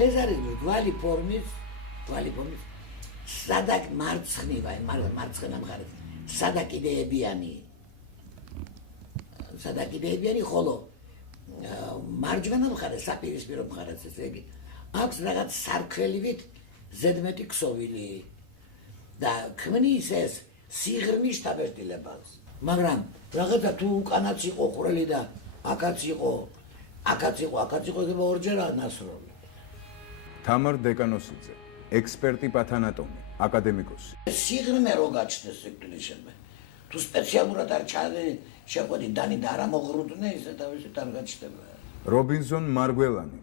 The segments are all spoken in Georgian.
ეს არის გვალი ფორმის სადაკ მარცხნივ, მარცხენა მხარეს, სადაკიდეებიანი, ხოლო მარჯვენა მხარეს, საპირისპირო მხარეს ესე იგი, აქვს რაღაც სარქველივით ზედმეტი ქსოვილი და ქმნის ეს სიღრმის შთაბეჭდილებას. მაგრამ რაღაცა თუ უკანაც იყო ყვრელი და აქაც იყო ეხება ორჯერაა ნასროლი. თამარ დეკანოსიძე, ექსპერტი პათანატომი, აკადემიკოსი. სიღრმე რო გაჩნდეს სიკვდილიშემე. თუ სპეციალურად არ შეყვედი დანი და არ ამოღრუდნენ, ისე თავისით არ გაჩნდება. რობინზონ მარგველანი,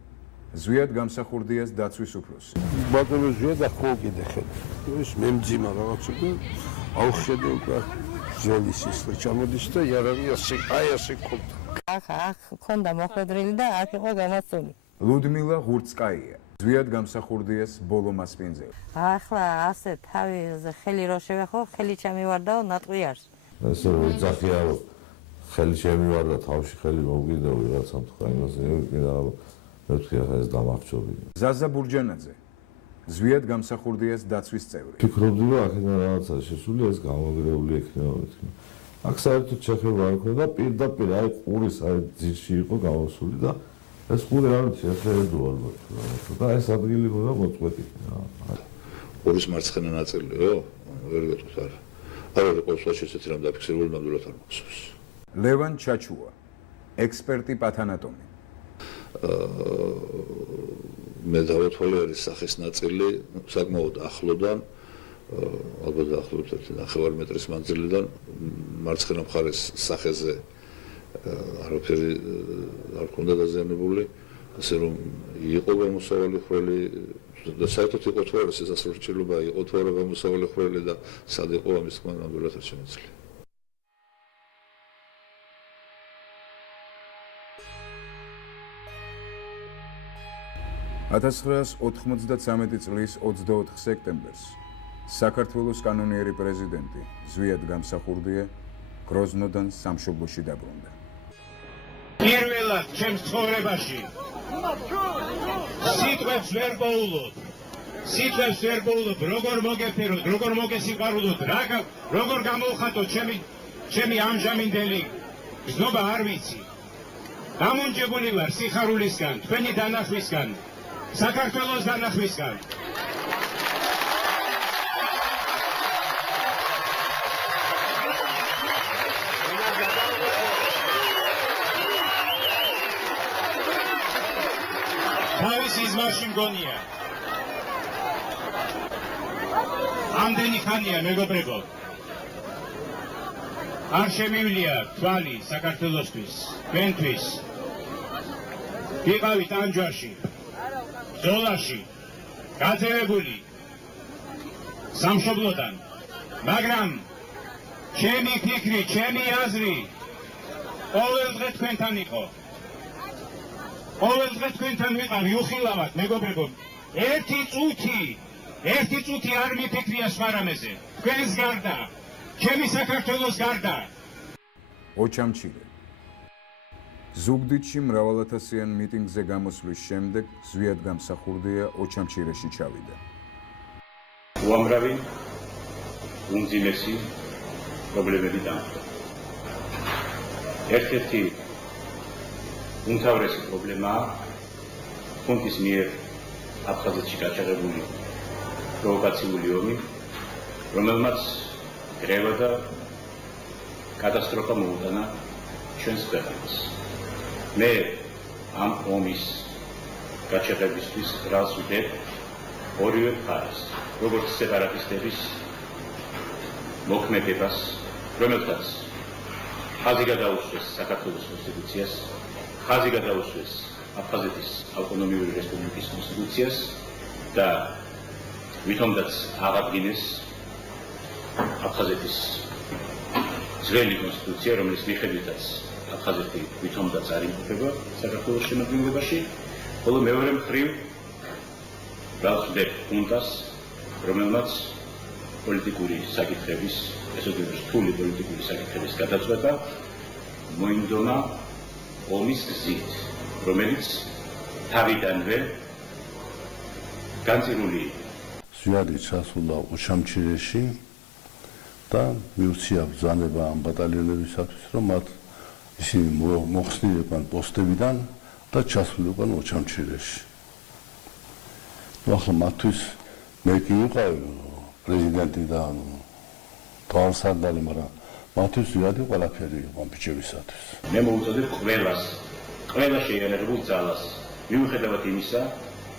ზვიად გამსახურდიას დაცვის უფროსი. ბატონო ზვიად ახლა კიდე ხედავ. ეს მემძიმა რაღაცა და ავხედე უკვე ზოლის ისე ჩამოდის და იარავი ასე ქონდა. ქონდა მოხვედრილი და აქ იყო გამოსული. ლუდმილა ღურცკაია, ზვიად გამსახურდიას ბოლო მასპინძელი. ახლა ასე თავი ხელი რო შევეხო, ხელი ჩამივარდაო ნატყვიარს. ეს ოძახია ხელი შემივარდა თავში ხელი მოვგიდა ვიღაცამ თქვა იმაზე და მეთქი ახლა ეს დამახჭობი. ზაზა ბურჯანაძე, ზვიად გამსახურდიას დაცვის წევრი. ფიქრობდი რომ აქედან რაღაცა შესული ეს გამოგრეული ექნება მეთქი. აქ საერთოდ შეხება არ ქონდა პირდაპირ აი ყურის აი ძირში იყო გამოსული და ეს ყური არის შეხედო ალბათ და ეს ადგილი ხოდა მოწყვეტი. ყურის მარცხენა ნაწილიო? ვერ გეტყვით არა. არა ყოველთვის ესეთი რამ დაფიქსირებული ნამდვილად არ მოხსოვს. ლევან ჩაჩუა, ექსპერტი პათანატომი. მე დავათვალე არის სახის ნაწილი საკმაოდ ახლოდან, ალბათ დაახლოებით 1.5 მეტრის მანძილიდან მარცხენა მხარეს სახეზე არაფერი არ ქონდა დაზიანებული, ასე რომ იყო გამოსავალი ხვრელი და საერთოდ იყო თუ არა შესაძლებლობა იყო თუ არა გამოსავალი ხვრელი და სად იყო ამის თქმა ნამდვილად არ შემიძლია. 1993 წლის 24 სექტემბერს საქართველოს კანონიერი პრეზიდენტი ზვიად გამსახურდია გროზნოდან სამშობლოში დაბრუნდა. პირველად ჩემს ცხოვრებაში სიტყვებს ვერ პოულობ, როგორ მოგეფეროთ, როგორ მოგესიყვარულოთ, როგორ გამოვხატოთ ჩემი ამჟამინდელი გზნობა არ ვიცი. გამონჯებული ვარ სიხარულისგან, თქვენი დანახვისგან, საქართველოს დანახვისგან. თავის იზმარში მგონია. ამდენი ხანია მეგობრებო. არ შემივლია თვალი საქართველოსთვის, თქვენთვის. ვიყავით ამ ჯვარში, ბრძოლაში, გაძევებული სამშობლოდან, მაგრამ ჩემი ფიქრი, ჩემი აზრი ყოველდღე თქვენთან იყო. ყოველდღე თქვენთან ვიყავ, უხილავად, მეგობრებო. ერთი წუთი არ მიფიქრია სხვა რამეზე. თქვენს გარდა, ჩემი საქართველოს გარდა. ოჩამჩირე. ზუგდიდში მრავალათასიან მიტინგზე გამოსვლის შემდეგ ზვიად გამსახურდია ოჩამჩირეში ჩავიდა. უამრავი უმძიმესი პრობლემები დაამხო. ერთ-ერთი უმთავრესი პრობლემაა ხუნტის მიერ აფხაზეთში გაჩაღებული პროვოკაციული ომი, რომელმაც გრევა და კატასტროფა მოუტანა ჩვენს ქვეყანას. მე ამ ომის გაჩაღებისთვის ბრალს ვიდებ ორივე მხარეს, როგორც სეპარატისტების მოქმედებას, რომელთაც ხაზი გადაუსვეს საქართველოს კონსტიტუციას, ხაზი გადაუსვეს აფხაზეთის ავტონომიური რესპუბლიკის კონსტიტუციას და ვითომაც აღადგინეს აფხაზეთის ძველი კონსტიტუცია, რომლის მიხედვითაც აფხაზეთი ვითომაც არ იმყოფება საქართველოს შემადგენლობაში, ხოლო მეორე მხრივ ბრალს ვიდებ ხუნტას, რომელმაც პოლიტიკური საკითხების, ესეთი რთული პოლიტიკური საკითხების გადაწყვეტა მოინდომა ომის გზით, რომელიც თავიდანვე განწირული ზვიადი ჩასულა ოჩამჩირეში და მიუწია ბრძანება ამ ბატალიონებისათვის, რომ მათ ისინი მოხსნილებან პოსტებიდან და ჩასულიყვან ოჩამჩირეში. ახლა მათთვის მე კი ვიყავი პრეზიდენტი და თავსარდალი, მაგრამ მათთვის ზვიადი ყველაფერი იყო ბიჭებისათვის. მე მოუწოდებ ყველა შეიარაღებულ ძალას მიუხედავად იმისა,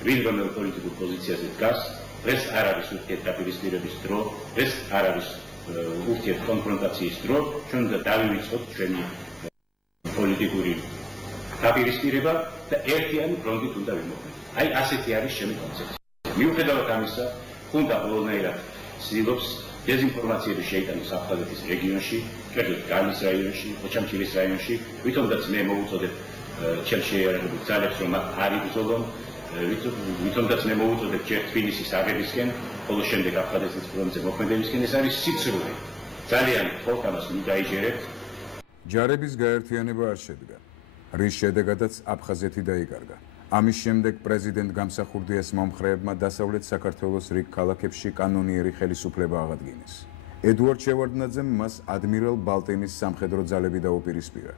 ვინ რომელ პოლიტიკურ პოზიციაზე დგას, ეს არ არის ურთიერთდაპირისპირების დრო, ეს არ არის ურთიერთკონფრონტაციის დრო, ჩვენ უნდა დავივიწყოთ ჩვენი პოლიტიკური დაპირისპირება და ერთიანი ფრონტით უნდა ვიმოქმედოთ. აი ასეთი არის ჩემი კონცეფცია. მიუხედავად ამისა, ხუნტა ყველანაირად ცდილობს დეზინფორმაციების შეიტანოს აფხაზეთის რეგიონში, კერძოდ გალის რაიონში, ოჩამჩირის რაიონში, ვითომაც მე მოუწოდებ ჩემ შეიარაღებულ ძალებს, რომ მათ არ იბრძოლონ, ვითომაც მე მოუწოდებ ჯერ თბილისის აღებისკენ, ხოლო შემდეგ აფხაზეთის ფრონტზე მოქმედებისკენ, ეს არის სიცრუე. ძალიან გთხოვთ ამას μην დაიჯერებთ. ჯარების გაერთიანება არ შედგა, რის შედეგადაც აფხაზეთი დაიკარგა. ამის შემდეგ პრეზიდენტ გამსახურდიას მომხრეებმა დასავლეთ საქართველოს რიგ ქალაქებში კანონიერი ხელისუფლება აღადგინეს. ედუარდ შევარდნაძემ მას ადმირალ ბალტინის სამხედრო ძალები დაუპირისპირა.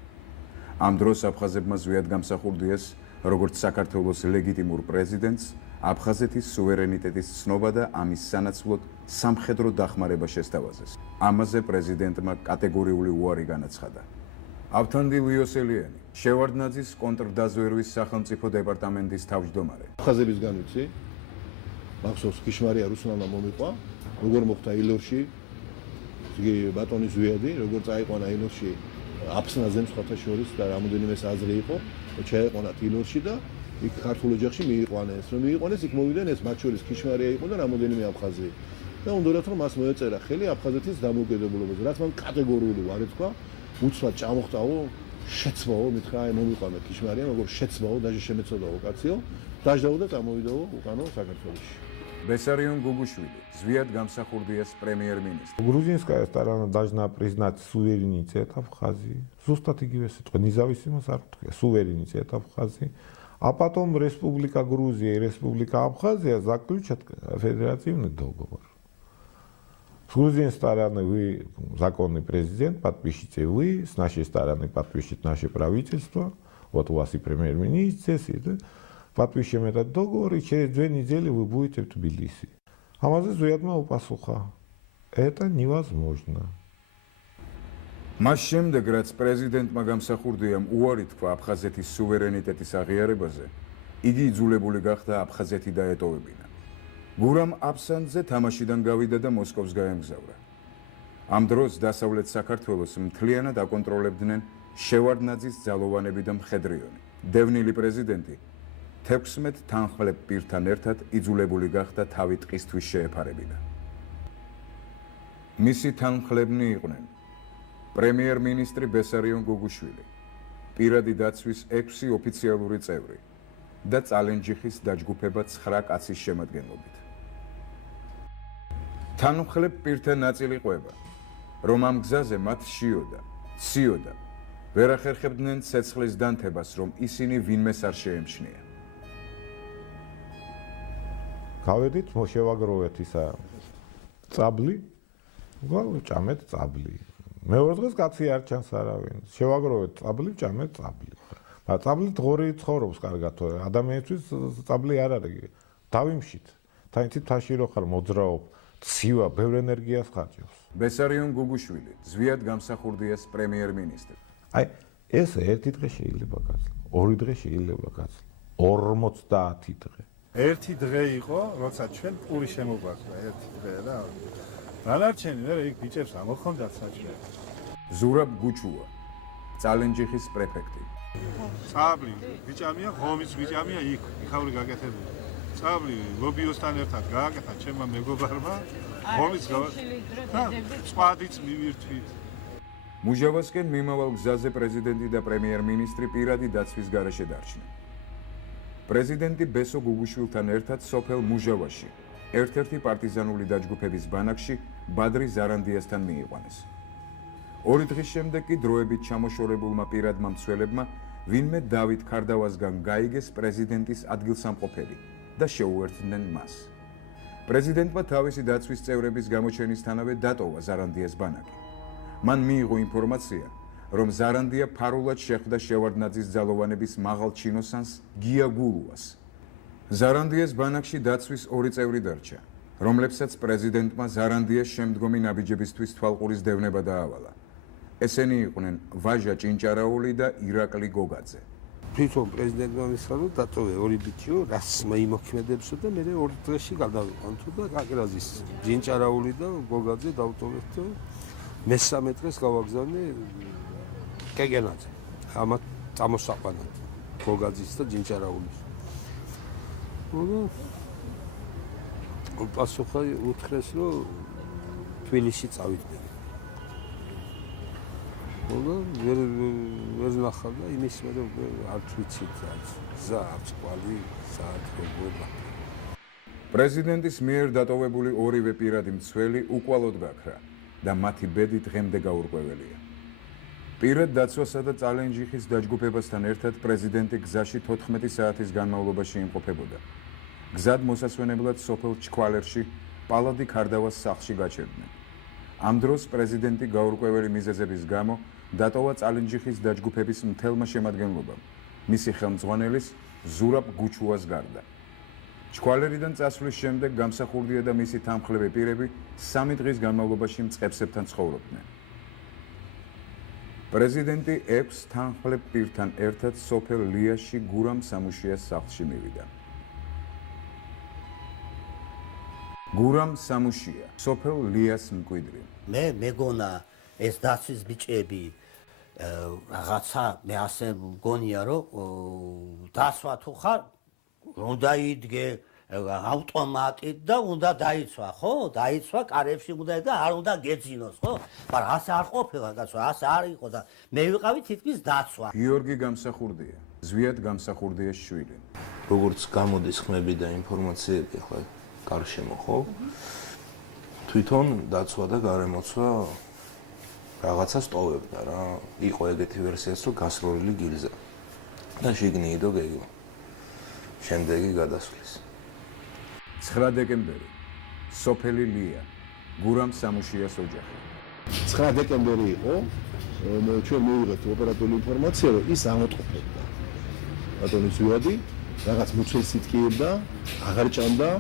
ამ დროს აფხაზებმა ზვიად გამსახურდიას, როგორც საქართველოს ლეგიტიმურ პრეზიდენტს, აფხაზეთის სუვერენიტეტის ცნობა და ამის სანაცვლოდ სამხედრო დახმარება შესთავაზეს. ამაზე პრეზიდენტმა კატეგორიული უარი განაცხადა. ავთანდილ იოსელიანი, შევარდნაძის კონტრდაზვერვის სახელმწიფო დეპარტამენტის თავმჯდომარე. აფხაზებისგან ვიცი, მახსოვს ქიშმარია რუსლანმა მომიყვა, როგორ მოხდა ილორში, იგი ბატონი ზვიადი, როგორ წაიყვანა ილორში აფსნაზემ სხვათა შორის და რამოდენიმე აზრი იყო, შეეყვანათ ილორში და იქ ქართულ ოჯახში მიიყვანეს, რომ მიიყვანეს, იქ მოვიდნენ ეს მათ შორის ქიშმარია იყო და რამოდენიმე აფხაზი. და უნდათ რომ მას მოეწერა ხელი აფხაზეთის დამოუკიდებლობაზე, რაც მან კატეგორიული უარი თქვა. უცბად წამოხტაო, შეცვალო, მითხრა, აი მომიყვანა ქიშმარია, როგორ შეცვალო, დაჟე შემეცოდაო კაციო, დაждაო და წამოვიდაო უკანო საქართველოში. Бессарион Гугушвили, Звиад Гамсахурдиас премьер-министр. Грузинская сторона должна признать суверенитет Абхазии. Зустат იგივე სიტყვა, независимость არ თქვია, суверенитет Абхазии. А потом Республика Грузия и Республика Абхазия заключат федеративный договор. С грузинской стороны вы законный президент, подпишите вы, с нашей стороны подпишет наше правительство. Вот у вас и премьер-министр, и да, подпишем этот договор, и через 2 недели вы будете в Тбилиси. Амазы Зуядма упасуха. Это невозможно. მას შემდეგ, რაც პრეზიდენტმა გამსახურდიამ უარი თქვა აფხაზეთის სუვერენიტეტის აღიარებაზე, იგი იძულებული გახდა აფხაზეთი დაეტოვებინა. გურამ აფსანძე თამაშიდან გავიდა და მოსკოვს გაემგზავრა. ამ დროს დასავლეთ საქართველოს მთლიანად აკონტროლებდნენ შევარდნაძის ძალოვანები და მხედრიონი. დევნილი პრეზიდენტი 16 თანხმლებ პირთან ერთად იძულებული გახდა თავი ტყისთვის შეეფარებინა. მისი თანხმლებნი იყვნენ პრემიერ-მინისტრი ბესარიონ გუგუშვილი, პირადი დაცვის 6 ოფიციალური წევრი და წალენჯიხის დაჯგუფება 9 კაცის შემადგენლობით. თანხმლებ პირთა ნაწილი ყვება, რომ ამ გზაზე მათ შიოდა, ციოდა, ვერ ახერხებდნენ ცეცხლის დანთებას, რომ ისინი ვინმეს არ შეემჩნია. გავედით, მოშევაგროვეთ ისა წაბლი, ჭამეთ წაბლი. მეორე დღეს კაცი არ ჩანს არავინ. შევაგროვეთ წაბლი, ჭამეთ წაბლი. მაგრამ წაბლით ღორი ცხოვრობს კარგად, ადამიანისთვის წაბლი არ არის. დავიმშით. თანით თაში რო ხარ მოძრაობ, ცივა, ბევრ ენერგიას ხარჯავს. ბესარიონ გუგუშვილი, ზვიად გამსახურდიას პრემიერ-მინისტრი. აი, ეს ერთი დღე შეიძლება გაცლა, ორი დღე შეიძლება გაცლა, 50 დღე. ერთი დღე იყო, როცა ჩვენ პური შემოგვაქვს, ერთი დღე რა. დანარჩენი რა, იქ ბიჭებს ამოხონდათ საჭირო. ზურაბ გუჩუა, წალენჯიხის პრეფექტი. წაბლი, ბიჭამია, ღომის ბიჭამია იქ, იქაური გაკეთებული. წაბლი ლობიოსთან ერთად გააკეთა ჩემმა მეგობარმა, ღომის სხვადიც მივირთვით. მუჟავასკენ მიმავალ გზაზე პრეზიდენტი და პრემიერ-მინისტრი პირადი დაცვის გარეშე დარჩნენ. პრეზიდენტი ბესო გუგუშვილთან ერთად სოფელ მუჟავაში, ერთ-ერთი პარტიზანული დაჯგუფების ბანაკში ბადრი ზარანდიასთან მიიყვანეს. 2 დღის შემდეგ კი დროებით ჩამოშორებულმა პირადმა მცველებმა ვინმე დავით ქარდავასგან გაიგეს პრეზიდენტის ადგილსამყოფელი და შეუერთდნენ მას. პრეზიდენტმა თავისი დაცვის წევრების გამოჩენისთანავე დატოვა ზარანდიას ბანაკი. მან მიიღო ინფორმაცია, რომ ზარანდია ფარულად შეხვდა შევარდნაძის ძალოვანების მაღალ ჩინოსანს გია გულუას. ზარანდიას ბანაკში დაცვის ორი წევრი დარჩა, რომლებსაც პრეზიდენტმა ზარანდიას შემდგომი ნაბიჯებისთვის თვალყურის დევნება დაავალა. ესენი იყვნენ ვაჟა ჭინჭარაული და ირაკლი გოგაძე. თვითონ პრეზიდენტმა მისცა რომ დატოვე ორი ბიჭიო, რას მოიმოქმედებსო და მე ორ დღეში გადავიყვანთო და კაკრაზის ჭინჭარაული და გოგაძე დავტოვეთ და მესამე დღეს გავაგზავნე კეგენაძე. ამათ წამოსაყვანად გოგაძის და ჭინჭარაულის. პასუხი უთხრეს რომ თბილისში წავიდნენ. ვერ ნახავ და იმის მერე არ ვიცით გზა არც ყვალი საათ როგორ. პრეზიდენტის მიერ დატოვებული ორივე პირადი მცველი უკვალოდ გაქრა და მათი ბედი დღემდე გაურკვეველია. პირად დაცვასა და წალენჯიხის დაჯგუფებასთან ერთად პრეზიდენტი გზაში 14 საათის განმავლობაში იმყოფებოდა. გზად მოსასვენებლად სოფელ ჩქვალერში პალადი ქარდავას სახლში გაჩერდნენ. ამ დროს პრეზიდენტი გაურკვეველი მიზეზების გამო დატოვა წალენჯიხის დაჯგუფების მთელმა შემადგენლობამ, მისი ხელმძღვანელის ზურაბ გუჩუას გარდა. ჩქვალერიდან წასვლის შემდეგ გამსახურდია და მისი თანმხლები პირები 3 დღის განმავლობაში მწყებსებთან ცხოვრობდნენ. პრეზიდენტი 6 თანმხლებ პირთან ერთად სოფელ ლიაში გურამ სამუშიას სახლში მივიდა. გურამ სამუშია, სოფელ ლიას მკვიდრი. მე მეგონა ეს დაცვის ბიჭები რაღაცა მე ასე მგონია რომ დაცვა თუ ხარ უნდა იდგე ავტომატით და უნდა დაიცვა, ხო? დაიცვა კარებში უნდა და არ უნდა გეძინოს, ხო? მაგრამ ასე არ ყოფილა კაცო, ასე არ იყო და მე ვიყავი თითქმის დაცვა. გიორგი გამსახურდია, ზვიად გამსახურდიას შვილი. როგორც გამოდის ხმები და ინფორმაციები ახლა გარშემო, ხო? თვითონ დაცვა და გარემოცვა რაღაცას ტოვებდა რა. იყო ეგეთი ვერსიაც, რომ გასროლილი გილზა და შიგნიიდო გეგმა. შემდეგი გადასვლის. 9 დეკემბერი. სოფელი ლია, გურამ სამუშიას ოჯახი. 9 დეკემბერი იყო, ჩვენ მივიღეთ ოპერატიული ინფორმაცია, რომ ის ამოტყუპებდა. ბატონი ზვიადი რაღაც მუცელს იტკიებდა, აღარ ჭამდა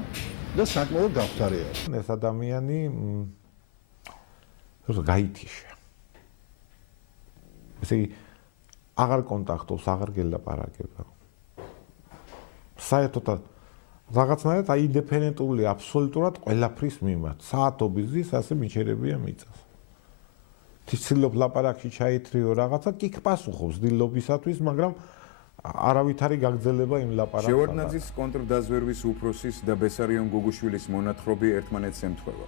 და საკმაოდ გახვთარია. ეს ადამიანი გაითიშა. ესე იგი აღარ კონტაქტობს, აღარ გელაპარაკება. საერთოდ რაღაცნაირად აინდეპენდენტული აბსოლუტურად ყველაფრის მიმართ. საათობის ზის ასე მიჩერებია მიწას. ცდილობ ლაპარაკში ჩაითრიო რაღაცა, კიკ პასუხობს დილობისათვის, მაგრამ არავითარი გაგრძელება იმ ლაპარაკს. შევარდნაძის კონტრდაზვერვის უფროსის და ბესარიონ გუგუშვილის მონათხრობი ერთმანეთს ემთხვევა.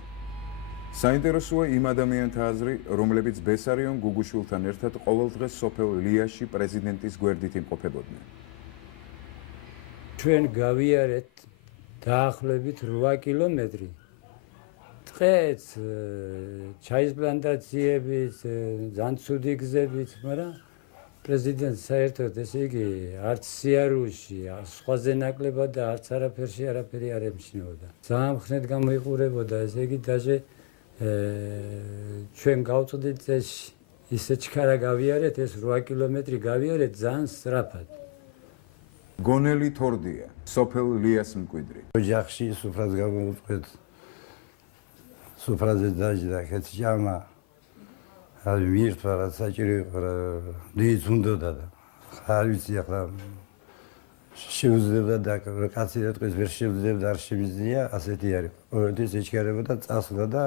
საინტერესოა იმ ადამიანთა აზრი, რომლებიც ბესარიონ გუგუშვილთან ერთად ყოველდღე სოფელ ლიაში პრეზიდენტის გვერდით იმყოფებოდნენ. ჩვენ გავიარეთ დაახლოებით 8 კილომეტრი. დღეს ჩაის პლანტაციების, ზანცუდი გზებით, მაგრამ პრეზიდენტს საერთოდ ესე იგი არც სიარულში, სხვაზე ნაკლებად და არც არაფერში არაფერი არ ემჩნეოდა. ძალიან ხნედ გამოიყურებოდა, ესე იგი დაჟე ჩვენ გავწვდით წესში. ისე ჩქარა გავიარეთ, ეს 8 კილომეტრი გავიარეთ ძალიან სწრაფად. გონელი თორდია, სოფელ ლიას მკვიდრი. ოჯახში სუფრას გამოვუწყვეთ. სუფრაზე დაჯდა ხეთ ჭამა. არ ვირთვა რა საჭირო იყო რა დიც უნდოდა და არ ვიცი ახლა შეუძლება და კაცი რა თქოს ვერ შეუძლება არ შემიძლია ასეთი არის. ყოველთვის ეჩქარებოდა წასვლა და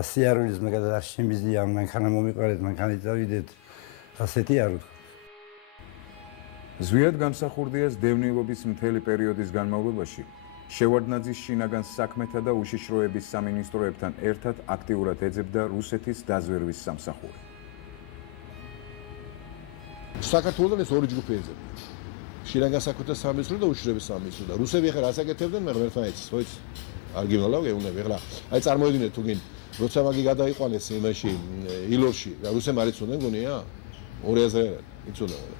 ასიარულის მაგალ არ შემიძლია მანქანა მომიყარეთ მანქანით დავიდეთ ასეთი არ ვთქვა. ზვიად გამსახურდიას დევნილობის მთელი პერიოდის განმავლობაში შევარდნაძის შინაგან საქმეთა და უშიშროების სამინისტროებთან ერთად აქტიურად ეძებდა რუსეთის დაზვერვის სამსახური. საქართველოს ეს ორი ჯგუფი ეძებდა. შინაგან საქმეთა სამინისტრო და უშიშროების სამინისტრო და რუსები ახლა რას აკეთებდნენ, მაგრამ ერთმანეთს, ხო იცი? არ გიმალავ გეუბნები ახლა. აი წარმოიდგინეთ თუ გინ როცა მაგი გადაიყვანეს იმაში ილორში, რა რუსები არ იცოდნენ გონია? 2000 იცოდნენ.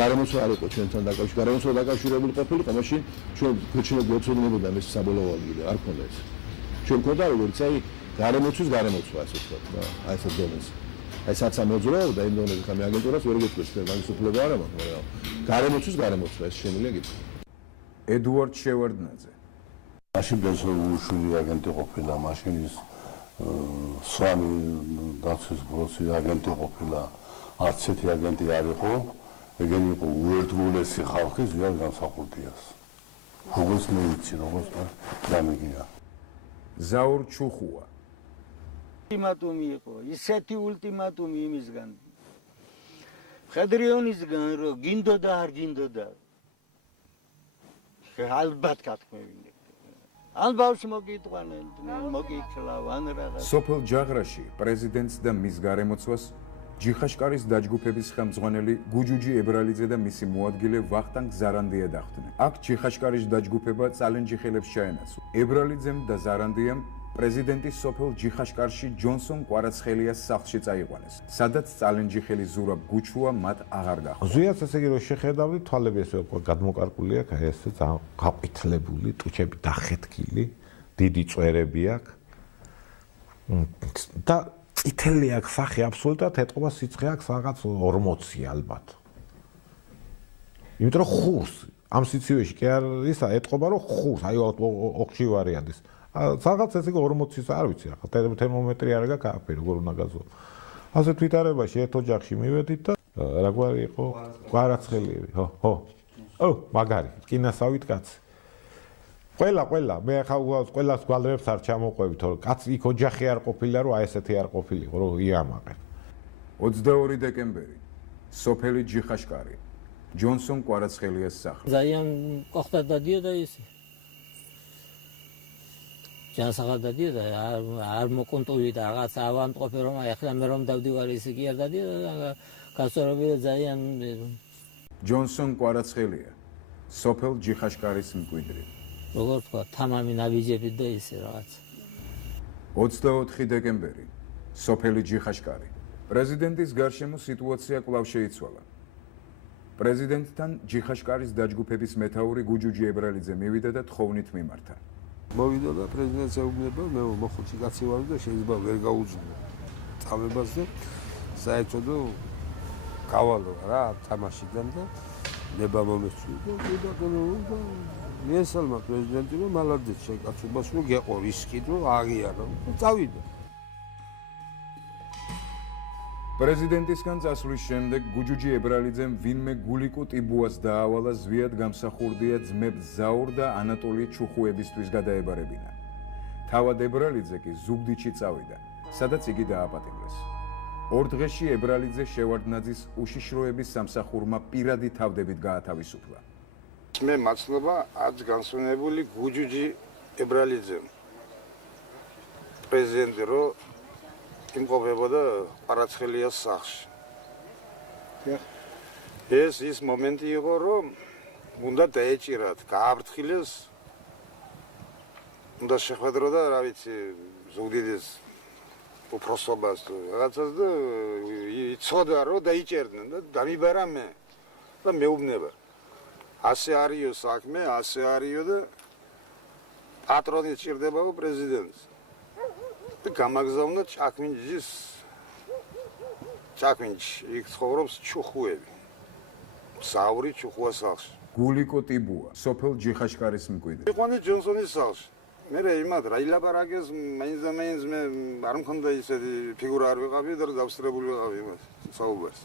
გარემოცვა არ იყო ჩვენთან დაკავშირებული. გარემოცვა დაკავშირებული ყოფილიყო, მაშინ ჩვენ ქუჩინო გვეცოდინებოდა ეს საბოლოო ადგილი, არ ქონდა ეს. ჩვენ ქონდა როგორც აი გარემოცვის გარემოცვა ასე ვთქვათ, და აი ეს დონეზე. აი საცა მოძრაობდა იმ დონეზე ხა მე აგენტურას ვერ გეტყვით, მაგის უფლება არ მაქვს, მაგრამ გარემოცვის გარემოცვა ეს შემიძლია გითხრა. ედუარდ შევარდნაძე. მაშინ ბესოუშვილი აგენტი ყოფილა, მაშინ ის სვანი დაცვის ბოსი აგენტი ყოფილა, არც ერთი აგენტი არ იყო. ეგენი იყო უერთგულესი ხალხი ზიად განსახურდიას. როგორც მეიცი, როგორც დამიგია. ზაურ ჩუხუა. ულტიმატუმი იყო, ისეთი ულტიმატუმი იმისგან. ხედრიონისგან რომ გინდოდა არ გინდოდა. ალბათ გათქმევინე. ალბავს მოგიტყვანენ, მოგიკლავან რაღაც. სოფელ ჯაღრაში პრეზიდენტს და მის გარემოცვას ჯიხაშკარის დაჯგუფების ხელმძღვანელი გუჯუჯი ებრალიძე და მისი მოადგილე ვახტანგ ზარანდია დახვდნენ. აქ ჯიხაშკარის დაჯგუფება წალენჯიხელებს ჩაენაცვლა. ებრალიძემ და ზარანდიამ პრეზიდენტის სოფელ ჯიხაშკარში ჯონსონ კვარაცხელიას სახლში წაიყვანეს, სადაც წალენჯიხელი ზურაბ გუჩუა მათ აღარ გახვდა. ზუიაც ესე იგი რომ შეხედავდი თვალები ესე გადმოკარკული აქვს, აი ესე გაყვითლებული, ტუჩები დახეთქილი, დიდი წვერები აქვს. და წითელი აქვს სახე აბსოლუტურად ეტყობა სიცხე აქვს რაღაც 40 ალბათ. იმიტომ რომ ხურს ამ სიცივეში კი არის ეტყობა რომ ხურს, აი ოქში ვარიანტის. რაღაც ესე იგი 40-ის არ ვიცი ახლა თერმომეტრი არ გაქვს აფერი როგორ უნდა გაზო. ასე თვითარებაში ერთ ოჯახში მივედით და რა გვარი იყო? კვარაცხელიები, ხო. მაგარი, კინასავით კაცი. ყველა მე ახლა ყველას გვალრებს არ ჩამოყვებით, რომ კაც იქ ოჯახი არ ყოფილა, რომ აი ესეთი არ ყოფილიყო, რომ იამაყენ. 22 დეკემბერი. სოფელი ჯიხაშკარი. ჯონსონ კვარაცხელიას სახლი. ძალიან ყოხდა დადიოდა ისე. ჯანსაღად დადიოდა, არ მოკონტროლი და რაღაც ავანტყოფე რომ ახლა მე რომ დავდივარ ისე კი არ დადიოდა, გასწორებული ძალიან ჯონსონ კვარაცხელია. სოფელ ჯიხაშკარის მკვიდრი. როგორ თქვა, თამამი ნაბიჯებით და ისე რაღაც. 24 დეკემბერი. სოფელი ჯიხაშკარი. პრეზიდენტის გარშემო სიტუაცია კვლავ შეიცვალა. პრეზიდენტთან ჯიხაშკარის დაჯგუფების მეთაური გუჯუჯი ებრალიძე მივიდა და თხოვნით მიმართა. მოვიდა და პრეზიდენტს ეუბნება, მე მოხუცი კაცი ვარ და შეიძლება ვერ გაუძლო წამებას და საერთოდ გავალო რა თამაშიდან და ნება მომეცი და მიესალმა პრეზიდენტი რომ მალადეც შეკაცობას რომ გეყო რისკი რომ აღიარო და წავიდა. პრეზიდენტისგან წასვლის შემდეგ გუჯუჯი ებრალიძემ ვინმე გულიკო ტიბუას დაავალა ზვიად გამსახურდია ძმებ ზაურ და ანატოლი ჩუხუებისთვის გადაებარებინა. თავად ებრალიძე კი ზუგდიდში წავიდა, სადაც იგი დააპატიმრეს. ორ დღეში ებრალიძე შევარდნაძის უშიშროების სამსახურმა პირადი თავდებით გაათავისუფლა. მე მაცნობა აც განსვენებული გუჯუჯი ებრალიძემ. პრეზიდენტი რო იმყოფებოდა კვარაცხელიას სახლში. ეს ის მომენტი იყო, რომ უნდა დაეჭირათ, გააფრთხილეს, უნდა შეხვედროდა, რა ვიცი, ზუგდიდის უფროსობას თუ რაღაცას და იცოდა, რომ დაიჭერდნენ და დამიბარა მე და მეუბნება. ასე არისო საქმე, ასე არისო და პატრონი ჭირდებაო პრეზიდენტს. გამაგზავნა ჭაქვინჯში, იქ ცხოვრობს ჩუხუები. საური ჩუხუას სახლში. გულიკო ტიბუა, სოფელ ჯიხაშკარის მკვიდრი. იყვანე ჯონსონის სახლში. მე იმად რა ილაპარაკეს, მაინც და მაინც მე არ მქონდა ისეთი ფიგურა არ ვიყავი და დავსწრებული ვიყავი იმას საუბარს.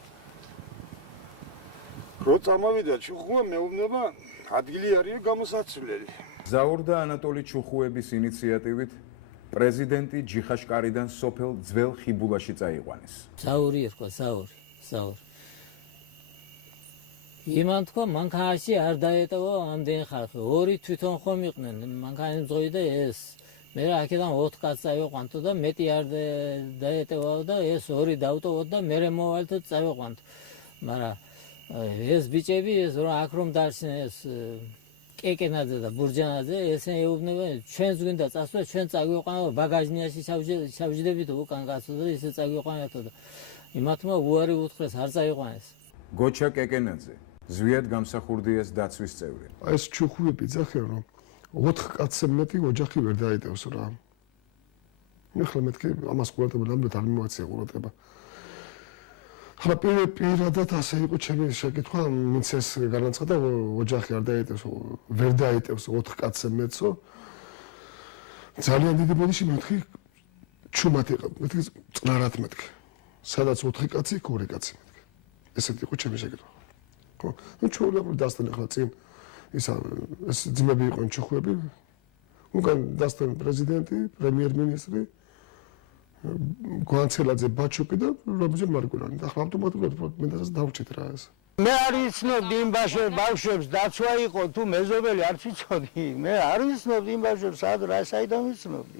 რო წამოვიდა ჩუხუა მეუბნება, ადგილი არის გამოსაცვლელი. ზაურ და ანატოლი ჩუხუების ინიციატივით პრეზიდენტი ჯიხაშკარიდან სოფელ ძველ ხიბულაში წაიყვანეს. ზაური ერქვა, ზაური. იმან თქვა, მანქანაში არ დაეტევა ამდენ ხალხი. ორი თვითონ ხომ იყვნენ, მანქანის მძღოლი და ეს. მე რა აქედან 4 კაცი წავიყვანთო და მეტი არ დაეტევაო და ეს ორი დავტოვოთ და მე მოვალთო წავიყვანთო. მაგრამ ეს ბიჭები ეს რომ აქ რომ დარჩნენ ეს კეკენაძე და ბურჯანაძე ესენ ეუბნება ჩვენს გვინდა წასვლა ჩვენ წაგვიყვანო ბაგაჟნიაში ჩავჯდებით უკან კაცო და ისე წაგვიყვანეთო და იმათმა უარი უთხრეს არ წაიყვანეს. გოჩა კეკენაძე ზვიად გამსახურდიას დაცვის წევრი. ეს ჩუხუები ძახიან რომ 4 კაცზე მეტი ოჯახი ვერ დაიტევს რა. ახლა მეთქი ამას ყურადღება ნამდვილად არ მიმოაქცია ყურადღება. ახლა პირადად ასე იყო ჩემი შეკითხვა, ვინც ეს განაცხადა ოჯახი არ დაიტევს, ვერ დაიტევს 4 კაცზე მეტსო. ძალიან დიდი ბოდიში მეთქი ჩუმად იყო, მეთქი წნარად მეთქი. სადაც 4 კაცი, 2 კაცი მეთქი. ესეთი იყო ჩემი შეკითხვა. ხო, ნუ ჩვეულებრივ დასთან ახლა წინ ეს ძმები იყვნენ ჩუხუები. უკან დასთან პრეზიდენტი, პრემიერ-მინისტრი, გვანცელაძე, ბაჩუკი და რობიძე მარგულანი. ახლა ავტომატურად მენდასაც დავრჩით რა ეს. მე არ ვიცნობდი იმ ბავშვებს დაცვა იყო თუ მეზობელი არ ვიცოდი. მე არ ვიცნობდი იმ ბავშვებს საიდან ვიცნობდი.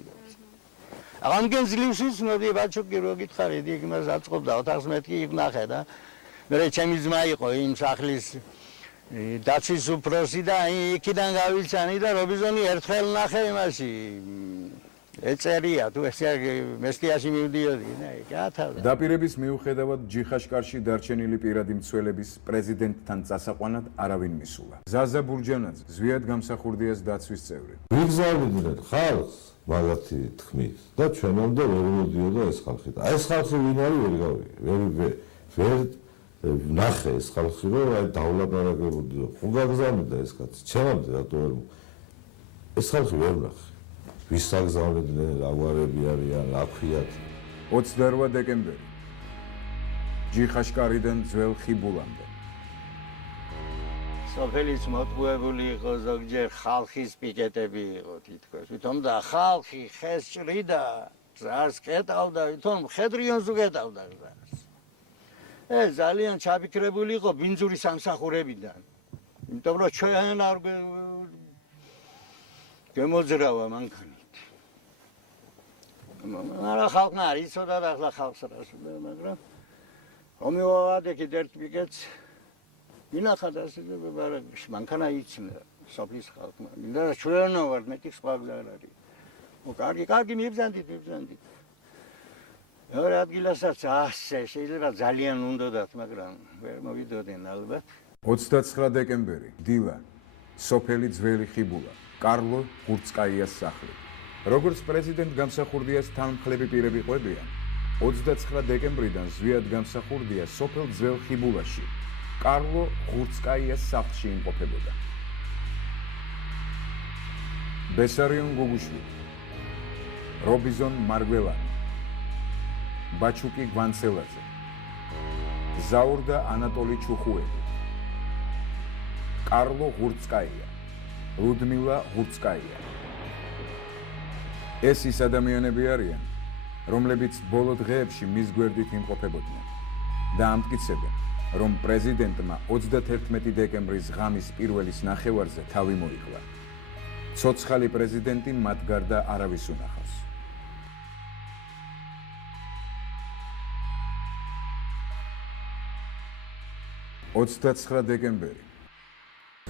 აღამგენ ძლივს ვიცნობდი ბაჩუკი რო გითხარით იქ იმას აწყობდა ოთახს მეთქი იქ ნახე და მე ჩემი ძმა იყო იმ სახლის დაცვის უფროსი და იქიდან გავიცანი და რობიზონი ერთხელ ნახე იმაში ეწერია თუ ესე მესტიაში მივდიოდი გათავდა. დაპირების მიუხედავად ჯიხაშკარში დარჩენილი პირადი მცველების პრეზიდენტთან წასაყვანად არავინ მისულა. ზაზა ბურჯანაძე, ზვიად გამსახურდიას დაცვის წევრი. ვიგზავნიდნენ ხალხს მაგათი თქმით და ჩვენამდე ვერ მოდიოდა ეს ხალხი. და ეს ხალხი ვინ არის ვერ ნახე ეს ხალხი რომ აი დავლაპარაკებოდი. ხო გაგზავნიდა ეს კაცი. ჩემამდე რატო ვერ ეს ხალხი ვერ ნახე. ვის აგზავნიდნენ, რა გვარები არიან, რა ქვიათ. 28 დეკემბერი. ჯიხაშკარიდან ძველ ხიბულამდე. სოფელიც მოტყუებული იყო ზოგჯერ ხალხის პიკეტები იყო თითქოს. თვითონ და ხალხი ხეს ჭრიდა, გზას კეტავდა, თვითონ მხედრიონს უკეტავდა გზას. ეს ძალიან ჩაფიქრებული იყო ბინძური სამსახურებიდან. იმიტომ რომ ჩვენ არ გემოძრავა მანქანით. არა ხალხმა არ იცოდა და ახლა ხალხს რა უსმენდა, მაგრამ მომივადექით ერთ პიკეტს ინახა და მანქანა იცნდა სოფლის ხალხმა. მინდა ჩვენ ვარ მეტი სხვა გზა არ არის. კარგი მიბრძანდით. მეორე ადგილასაც ასე შეიძლება ძალიან უნდოდათ, მაგრამ ვერ მოვიდოდნენ ალბათ. 29 დეკემბერი. დილა. სოფელი ძველი ხიბულა. კარლო გურცკაიას სახლი. როგორც პრეზიდენტ გამსახურდიას თანმხლები პირები ყვებიან, 29 დეკემბრიდან ზვიად გამსახურდია სოფელ ძველ ხიბულაში, კარლო გურცკაიას სახლში იმყოფებოდა. ბესარიონ გოგუშვილი, რობიზონ მარგველანი, ბაჩუკი გვანცელაძე, ზაურ და ანატოლი ჩუხუელი, კარლო გურცკაია, ლუდმილა გურცკაია. ეს ის ადამიანები არიან, რომლებიც ბოლო დღეებში მის გვერდით იმყოფებოდნენ და ამტკიცებენ, რომ პრეზიდენტმა 31 დეკემბრის ღამის პირველის ნახევარზე თავი მოიკლა. ცოცხალი პრეზიდენტი მათ გარდა არავის უნახავს. – 29 დეკემბერი.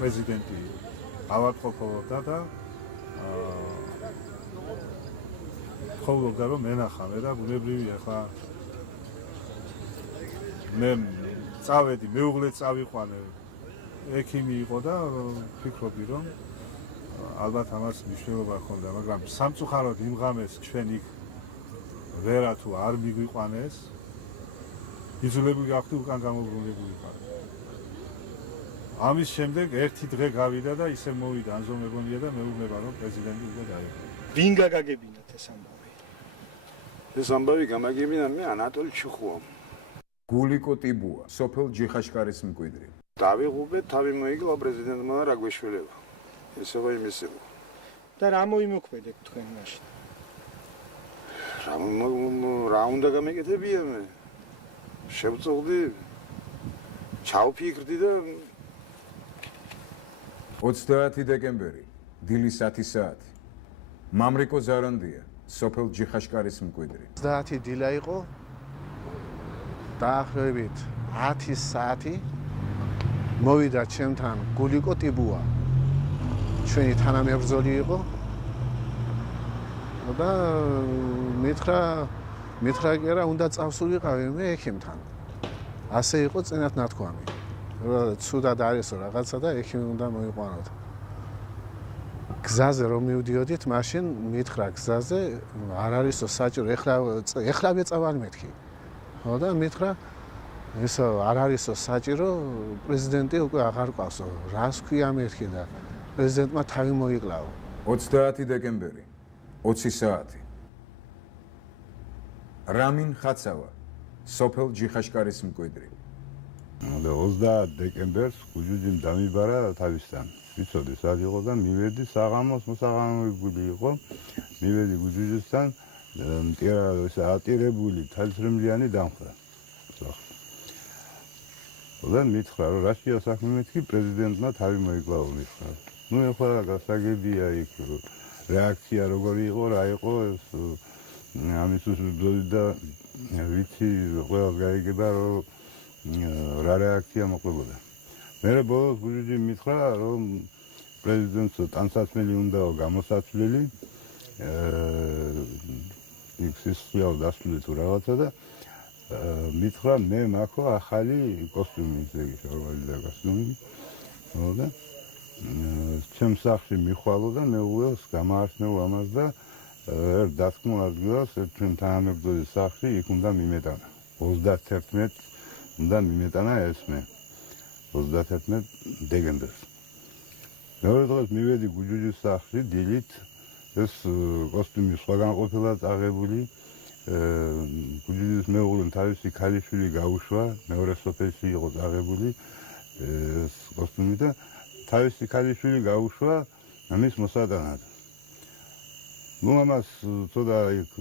პრეზიდენტი ავადმყოფობდა და ხოვლობდა რომ მენახა მე და ბუნებრივია ხა მე წავედი მეუღლე წავიყვანე ექიმი იყო და ფიქრობდი რომ ალბათ ამას მნიშვნელობა ჰქონდა, მაგრამ სამწუხაროდ იმ ღამეს ჩვენ იქ ვერა თუ არ მიგვიყვანეს იძულებული გახდი უკან გამობრუნებული ვიყავი. ამის შემდეგ ერთი დღე გავიდა და ისე მოვიდა ანზომებონია და მეუბნება რომ პრეზიდენტი უკვე დაიხო. ვინ გაგაგებინათ ეს ამბავი? ეს ამბავი გამაგებინა მე ანატოლი ჩუხუა. გულიკო ტიბუა, სოფელ ჯიხაშკარის მკვიდრი. დავიღუბე, თავი მოიგლა პრეზიდენტმა და რა გვეშველება. ესე ხო იმის იყო. და რა მოიმოქმედეთ თქვენ მაშინ? რა უნდა გამეკეთებია მე? შევწუხდი, ჩავფიქრდი და 30 დეკემბერი, დილის 10 საათი. მამრიკო ზარანდია, სოფელ ჯიხაშკარის მკვიდრი. 30 დილა იყო. დაახლოებით 10 საათი მოვიდა ჩემთან გულიკო ტიბუა. ჩვენი თანამებრძოლი იყო. და მითხრა კი არა, უნდა წავსულიყავი მე ექიმთან. ასე იყო წინათ ნათქვამი. ცუდად არის რაღაცა და ექიმი უნდა მოიყვანოთ. გზაზე რომ მივდიოდით, მაშინ მითხრა გზაზე არ არისო საჭირო, ეხლა ვეწავალი მეთქი. ხო და მითხრა ისო არ არისო საჭირო, პრეზიდენტი უკვე აღარ ყავსო. რას ქვია მეთქი და პრეზიდენტმა თავი მოიკლაო. 30 დეკემბერი 20 საათი. რამინ ხაცავა, სოფელ ჯიხაშკარის მკვიდრი. და 30 დეკემბერს გუჯუჯიმ დამიბარა თავისთან. ვიცოდი სად იყო და მივედი საღამოს, მოსაღამოებული იყო. მივედი გუჯუჯისთან, ატირებული თალისრემლიანი დამხრა. და მითხრა, რომ რაშია საქმე მეთქი, პრეზიდენტმა თავი მოიკლაო მითხრა. ნუ ეხლა გასაგებია იქ რეაქცია როგორი იყო, რა იყო ეს ამის უსწრდოდი და ვიცი ყველას გაიგება რომ რა რეაქცია მოხდებოდა. მე ბოლოს გუჯუჯი მითხრა რომ პრეზიდენტს ტანსაცმელი უნდა გამოსაცვლელი იქ სისხლია დასული თუ რაღაცა და მითხრა მე მაქვს ახალი კოსტიუმი ზეგი შარვალი და კოსტიუმი და ჩემს სახლში მიხვალო და მეუღლეს გამაარჩნევ ამას და დასკმულ ადგილას ჩვენ თანამებრძოლის სახლში იქ უნდა მიმეტანა 31 უნდა მიმეტანა ეს მე 31 დეკემბერს მეორე დღეს მივედი გუჯუჯის სახლში დილით ეს კოსტიუმი სხვაგან ყოფილა წაღებული გუჯუჯის მეუღლემ თავისი ქალიშვილი გაუშვა მეორე სოფელში იყო წაღებული ეს კოსტიუმი და თავისი ქალიშვილი გაუშვა ამის მოსატანად. ნუ ამას ცოტა იქ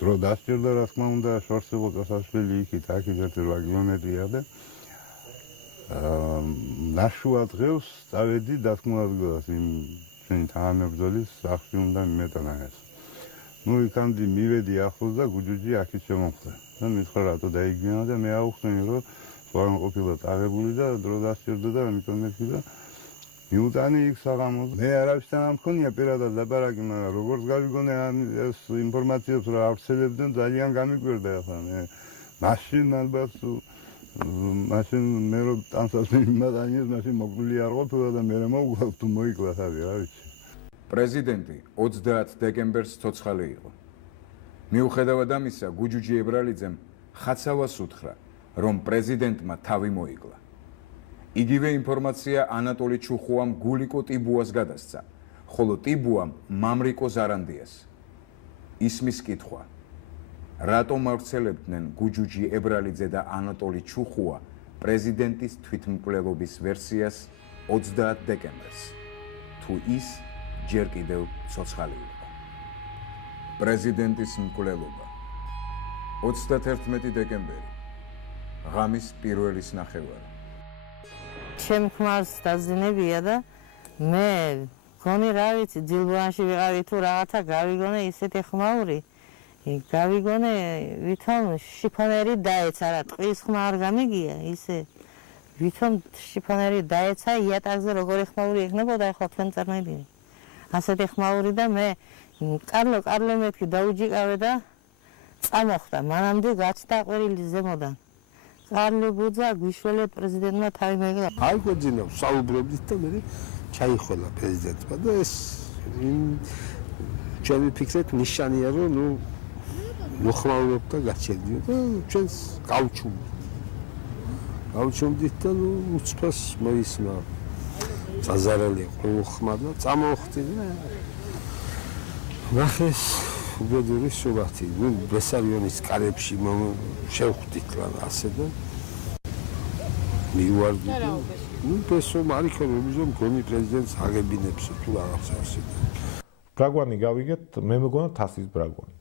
დრო დასჭირდა რა თქმა უნდა შორს იყო გასასვლელი იქით აქეთ 8 კილომეტრია და ნაშუა დღეს წავედი დასკმულ ადგილას იმ ჩვენი თანამებრძოლის სახლში უნდა მიმეტანა ეს. ნუ იქამდე მივედი ახლოს და გუჯუჯი აქეთ შემოხვდა. და მითხრა რატო დაიგიანა და მე აუხსნი რომ სხვაგან ყოფილა წაღებული და დრო დასჭირდა და ამიტომ მეთქი და მიუტანი იქ საღამოს. მე არავისთან არ მქონია პირადად ლაპარაკი, მაგრამ როგორც გავიგონე ეს ინფორმაციებს რა ავრცელებდნენ ძალიან გამიკვირდა ახლა მე. მაშინ ალბათ მაშინ მე რომ ტანსაცმელი მატანიეს, მაშინ მოკლული არ ყოფილა და მე მოვუგავ თუ მოიკლა თავი, რა ვიცი. პრეზიდენტი 30 დეკემბერს ცოცხალი იყო. მიუხედავად ამისა, გუჯუჯი ებრალიძემ ხაცავას უთხრა, რომ პრეზიდენტმა თავი მოიკლა. იგივე ინფორმაცია ანატოლი ჩუხუამ გულიკო ტიბუას გადასცა, ხოლო ტიბუამ მამრიკო ზარანდიას. ისმის კითხვა: რატომ ავრცელებდნენ გუჯუჯი ებრალიძე და ანატოლი ჩუხუა პრეზიდენტის თვითმკვლელობის ვერსიას 30 დეკემბერს, თუ ის ჯერ კიდევ ცოცხალი იყო. პრეზიდენტის მკვლელობა 31 დეკემბერი ღამის პირველის ნახევარი. ჩემ ქმარს დაძინებია და მე გონი რა ვიცი ძილბანში ვიყავი თუ რაღაცა გავიგონე ისეთი ხმაური გავიგონე ვითომ შიფონერი დაეცა რა ტყის ხმა არ გამიგია ისე ვითომ შიფონერი დაეცა იატაკზე როგორი ხმაური ექნებოდა ახლა თქვენ წარმოიდგინეთ ასეთი ხმაური და მე კარლო მეთქი დაუჯიკავე და წამოხდა მანამდე გაჩნდა ყვირილი ზემოდან კარლო ბუძა გვიშველეთ პრეზიდენტმა თავი მოიგლა აი გვეძინა საუბრობდით და მე ჩაიხვალა პრეზიდენტმა და ეს ჩემი ფიქრით ნიშანია რომ ნუ მოხმაურობდა გაჩერდიო და ჩვენს გავჩუმდით და ნუ უცფას მოისმა ზაზარელი ყოხმა და წამოხდი და ნახეს უბედური სურათი ნუ ბესარიონის კარებში შევხვდით რა ასე და მივარდი ნუ პესო მარიქო რომ გონი პრეზიდენტს აგებინებს თუ რაღაცა ასე ბრაგვანი გავიგეთ მე მეგონა თასის ბრაგვანი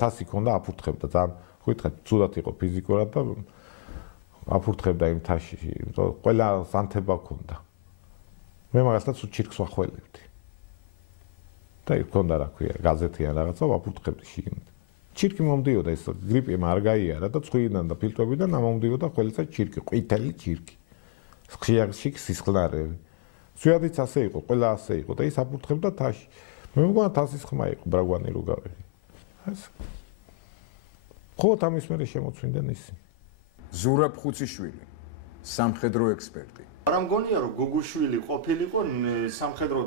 თასი ქონდა აფურთხებდა ძალიან ხვითხეთ ცუდად იყო ფიზიკურად და აფურთხებდა იმ თასში ყველა სანთება ქონდა მე მაგასთან ცუდ ჩირკს ვახველებდი და იქ ქონდა რა ქვია გაზეთი ან რაღაცა ვაფურთხებდი შიგნით ჩირკი მომდიოდა ეს გრიპი არ გაიარა და წვიდან და ფილტრებიდან ამომდიოდა ყველისა ჩირკი ყვითელი ჩირკი ხიარში სისხლარევი სვიადიც ასე იყო ყველა ასე იყო და ის აფურთხებდა თასში მე მგონა თასის ხმა იყო ბრაგვანი რო გავიგე ეს ხო თამის მერე შემოწვინდნენ ისინი ზურაბ ხუციშვილი სამხედრო ექსპერტი. არ მგონია რომ გოგუშვილი ყოფილიყო სამხედრო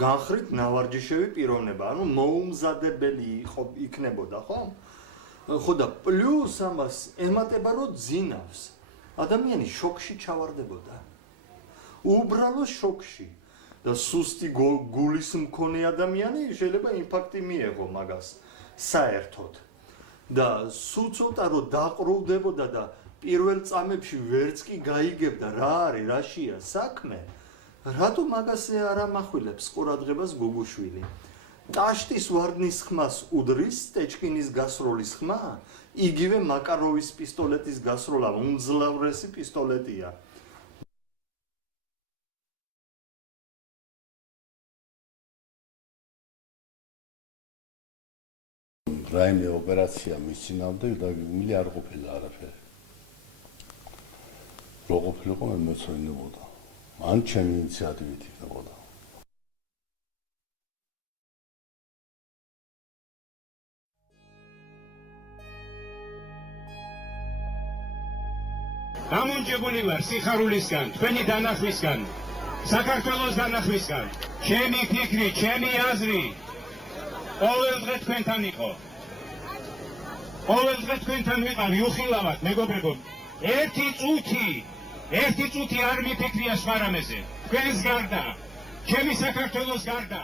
განხრით ნავარჯიშევი პიროვნება, ანუ მოუმზადებელი იქნებოდა, ხო? ხო და პლუს ამას ემატება რომ ძინავს. ადამიანი შოკში ჩავარდებოდა. უბრალო შოკში. და სუსტი გულის მქონე ადამიანი შეიძლება ინფარქტი მიეღო მაგას საერთოდ. და სულ ცოტა რომ დაყროვდებოდა და პირველ წამებში ვერც კი გაიგებდა რა არის, რაშია საქმე, რატო მაგასე არ ამახვილებს ყურადღებას გოგუშვილი? ტაშტის ვარდნის ხმას უდრის სტეჩკინის გასროლის ხმა, იგივე მაკაროვის პისტოლეტის გასროლა უმძლავრესი პისტოლეტია. რაიმე ოპერაცია მის წინააღმდეგ დაგეგმილი არ ყოფილა არაფერი. რო ყოფილიყო მე მეცოინებოდა. მან ჩემი ინიციატივით იქნებოდა. გამონჯებული ვარ სიხარულისგან, თქვენი დანახვისგან, საქართველოს დანახვისგან. ჩემი ფიქრი, ჩემი აზრი ყოველდღე თქვენთან იყო. ყოველდღე თქვენთან ვიყავი უხილავად, მეგობრებო. ერთი წუთი არ მიფიქრია სხვა რამეზე. თქვენს გარდა, ჩემი საქართველოს გარდა.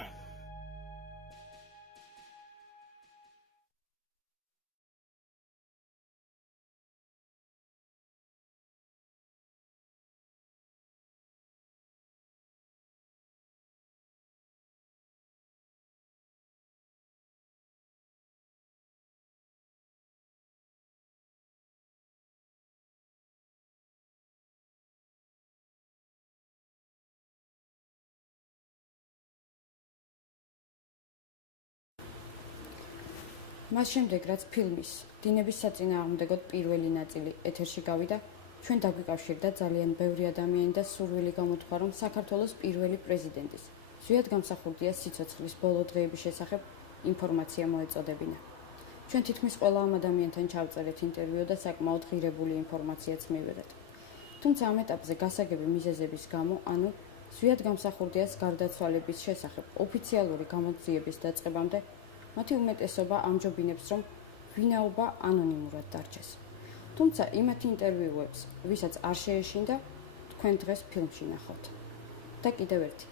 მას შემდეგ, რაც ფილმის დინების საწინააღმდეგოდ პირველი ნაწილი ეთერში გავიდა, ჩვენ დაგვიკავშირდა ძალიან ბევრი ადამიანი და სურვილი გამოთქვა, რომ საქართველოს პირველი პრეზიდენტის, ზვიად გამსახურდიას სიცოცხლის ბოლო დღეების შესახებ ინფორმაცია მოეწოდებინა. ჩვენ თითქმის ყველა ამ ადამიანთან ჩავწერეთ ინტერვიუ და საკმაოდ ღირებული ინფორმაციაც მივიღეთ. თუმცა ამ ეტაპზე გასაგები მიზეზების გამო, ანუ ზვიად გამსახურდიას გარდაცვალების შესახებ ოფიციალური გამოძიების დაწყებამდე მათი უმეტესობა ამჯობინებს, რომ ვინაობა ანონიმურად დარჩეს. თუმცა იმათ ინტერვიუებს, ვისაც არ შეეშინდა, თქვენ დღეს ფილმში ნახავთ. და კიდევ ერთი.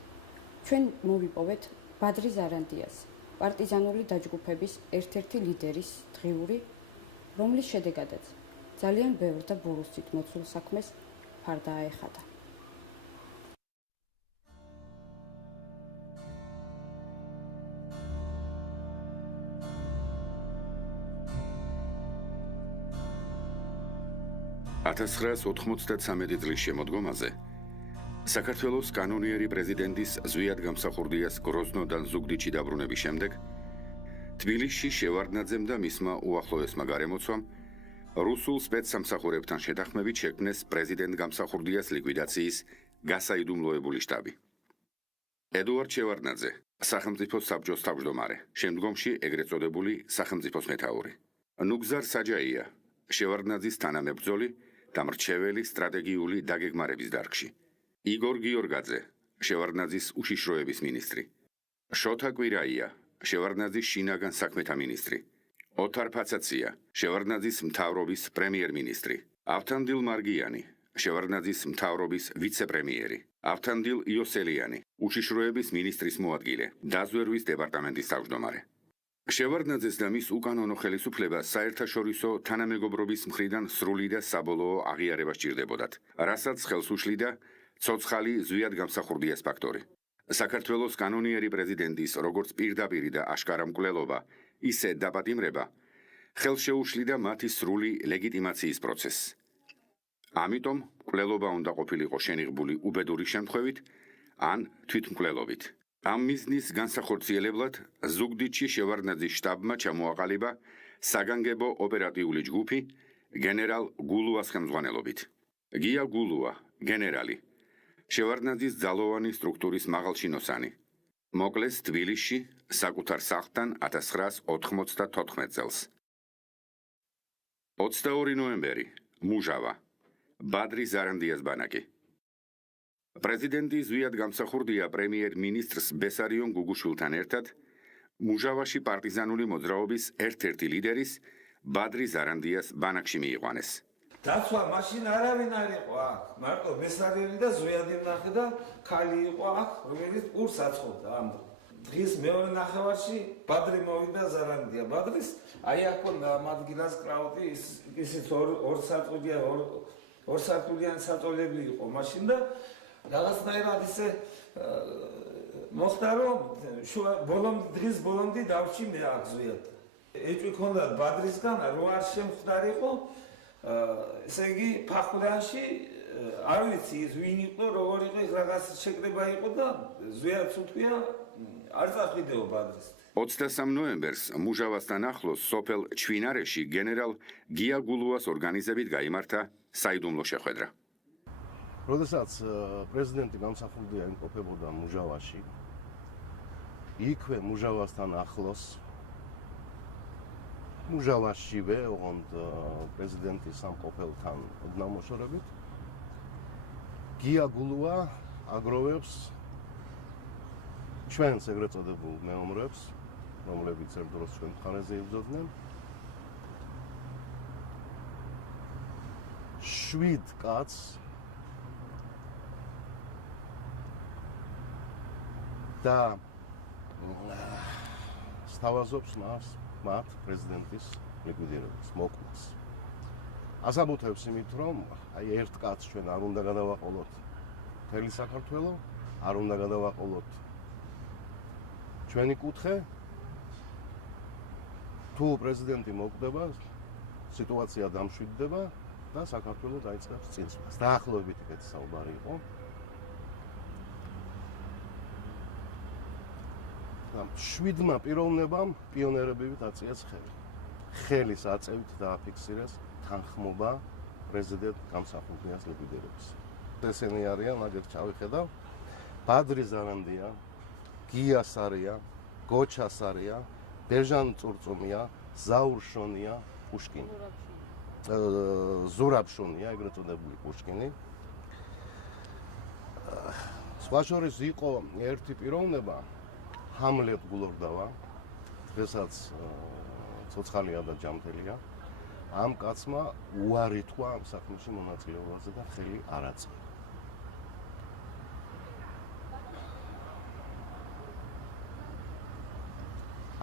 ჩვენ მოვიპოვეთ ბადრი ზარანდიას, პარტიზანული დაჯგუფების ერთ-ერთი ლიდერის დღიური, რომლის შედეგადაც ძალიან ბევრ და ბურუსით მოცულ საქმეს ფარდა აეხადა. $1993 წლის შემოდგომაზე საქართველოს კანონიერი პრეზიდენტის ზვიად გამსახურდიას გროზნოდან ზუგდიდში დაბრუნების შემდეგ თბილისში შევარდნაძემ და მისმა უახლოესმა გარემოცვამ რუსულ სპეცსამსახურებთან შეთანხმებით შექმნეს პრეზიდენტ გამსახურდიას ლიკვიდაციის გასაიდუმლოებული შტაბი. ედუარდ შევარდნაძე, სახელმწიფო საბჭოს თავმჯდომარე, შემდგომში ეგრეთ წოდებული სახელმწიფოს მეთაური. ნუგზარ საჯაია, შევარდნაძის თანამებრძოლი და მრჩეველი სტრატეგიული დაგეგმარების დარგში. იგორ გიორგაძე, შევარდნაძის უშიშროების მინისტრი. შოთა კვირაია, შევარდნაძის შინაგან საქმეთა მინისტრი. ოთარ ფაცაცია, შევარდნაძის მთავრობის პრემიერ-მინისტრი. ავთანდილ მარგიანი, შევარდნაძის მთავრობის ვიცე-პრემიერი. ავთანდილ იოსელიანი, უშიშროების მინისტრის მოადგილე, დაზვერვის დეპარტამენტის თავმჯდომარე. შევარდნაძეს და მის უკანონო ხელისუფლებას საერთაშორისო თანამეგობრობის მხრიდან სრული და საბოლოო აღიარება სჭირდებოდათ, რასაც ხელს უშლიდა ცოცხალი ზვიად გამსახურდიას ფაქტორი. საქართველოს კანონიერი პრეზიდენტის როგორც პირდაპირი და აშკარა მკვლელობა, ისე დაპატიმრება ხელს შეუშლიდა მათი სრული ლეგიტიმაციის პროცესს. ამიტომ მკვლელობა უნდა ყოფილიყო შენიღბული უბედური შემთხვევით ან თვითმკვლელობით. ამ მიზნის განსახორციელებლად ზუგდიდში შევარდნაძის შტაბმა ჩამოაყალიბა საგანგებო ოპერატიული ჯგუფი გენერალ გულუას ხელმძღვანელობით. გია გულუა, გენერალი, შევარდნაძის ძალოვანი სტრუქტურის მაღალჩინოსანი. მოკლეს თბილისში საკუთარ სახლთან 1994 წელს. 22 ნოემბერი, მუჟავა. ბადრი ზარანდიას ბანაკი. პრეზიდენტი ზვიად გამსახურდია პრემიერ-მინისტრს ბესარიონ გუგუშვილთან ერთად მუჟავაში პარტიზანული მოძრაობის ერთ-ერთი ლიდერის ბადრი ზარანდიას ბანაკში მიიყვანეს. დაცვა მაშინ არავინ არ იყო აქ, მარტო ბესარიონი და ზვიადი ვნახე და ქალი იყო აქ, რომელიც პურს აწყობდა ამ დღის მეორე ნახევარში ბადრი მოვიდა ზარანდია. ბადრის აი აქ ქონდა ამ ადგილას კრაუტი, ისიც ორ სართულიანი საწოლები იყო მაშინ და რაღაცნაირად ისე მოხდა რომ დღის ბოლომდე დავში მე აქ ზვიად. ეჭვი ქონდა ბადრისგან რო არ შემხვდარიყო ესე იგი ფახვლიანში არ ვიცი ის ვინ იყო როგორ იყო ის რაღაც შეკრება იყო და ზვიად უთქვია არ წახვიდეო ბადრის. 23 ნოემბერს მუჟავასთან ახლოს სოფელ ჩვინარეში გენერალ გია გულუას ორგანიზებით გაიმართა საიდუმლო შეხვედრა. როდესაც პრეზიდენტი გამსახურდია იმყოფებოდა მუჟავაში, იქვე მუჟავასთან ახლოს მუჟავაშივე, ოღონდ პრეზიდენტის სამყოფელთან ოდნავ-მოშორებით, გია გულუა აგროვებს ჩვენს ეგრეთ წოდებულ მეომრებს, რომლებიც ერთ დროს ჩვენ მხარეზე იბრძოდნენ. 7 კაცს და სთავაზობს მათ პრეზიდენტის ლიკვიდირებას, მოკვდას. ასაბუთებს იმით, რომ აი ერთ კაცს ჩვენ არ უნდა გადავაყოლოთ მთელი საქართველო, არ უნდა გადავაყოლოთ ჩვენი კუთხე. თუ პრეზიდენტი მოკვდება, სიტუაცია დამშვიდდება და საქართველო დაიწყებს წინსვლას. დაახლოებით ეგეთი საუბარი იყო. 7 პიროვნებამ პიონერებივით აწიეს ხელი. ხელის აწევით დააფიქსირეს თანხმობა პრეზიდენტ გამსახურდიას ლიკვიდირების. ესენი არიან, მაგერ ჩავიხედავ, ბადრი ზარანდია, გია სარია, გოჩა სარია, ბეჟან წურწუმია, ზაურ შონია, პუშკინი. ზურაბ შონია, ეგრეთ წოდებული პუშკინი. სხვა შორის იყო ერთი პიროვნება, ჰამლეტ გულორდავა, დღესაც ცოცხალია და ჯამთელია. ამ კაცმა უარი თქვა ამ საქმეში მონაწილეობაზე და ხელი არ აწვა.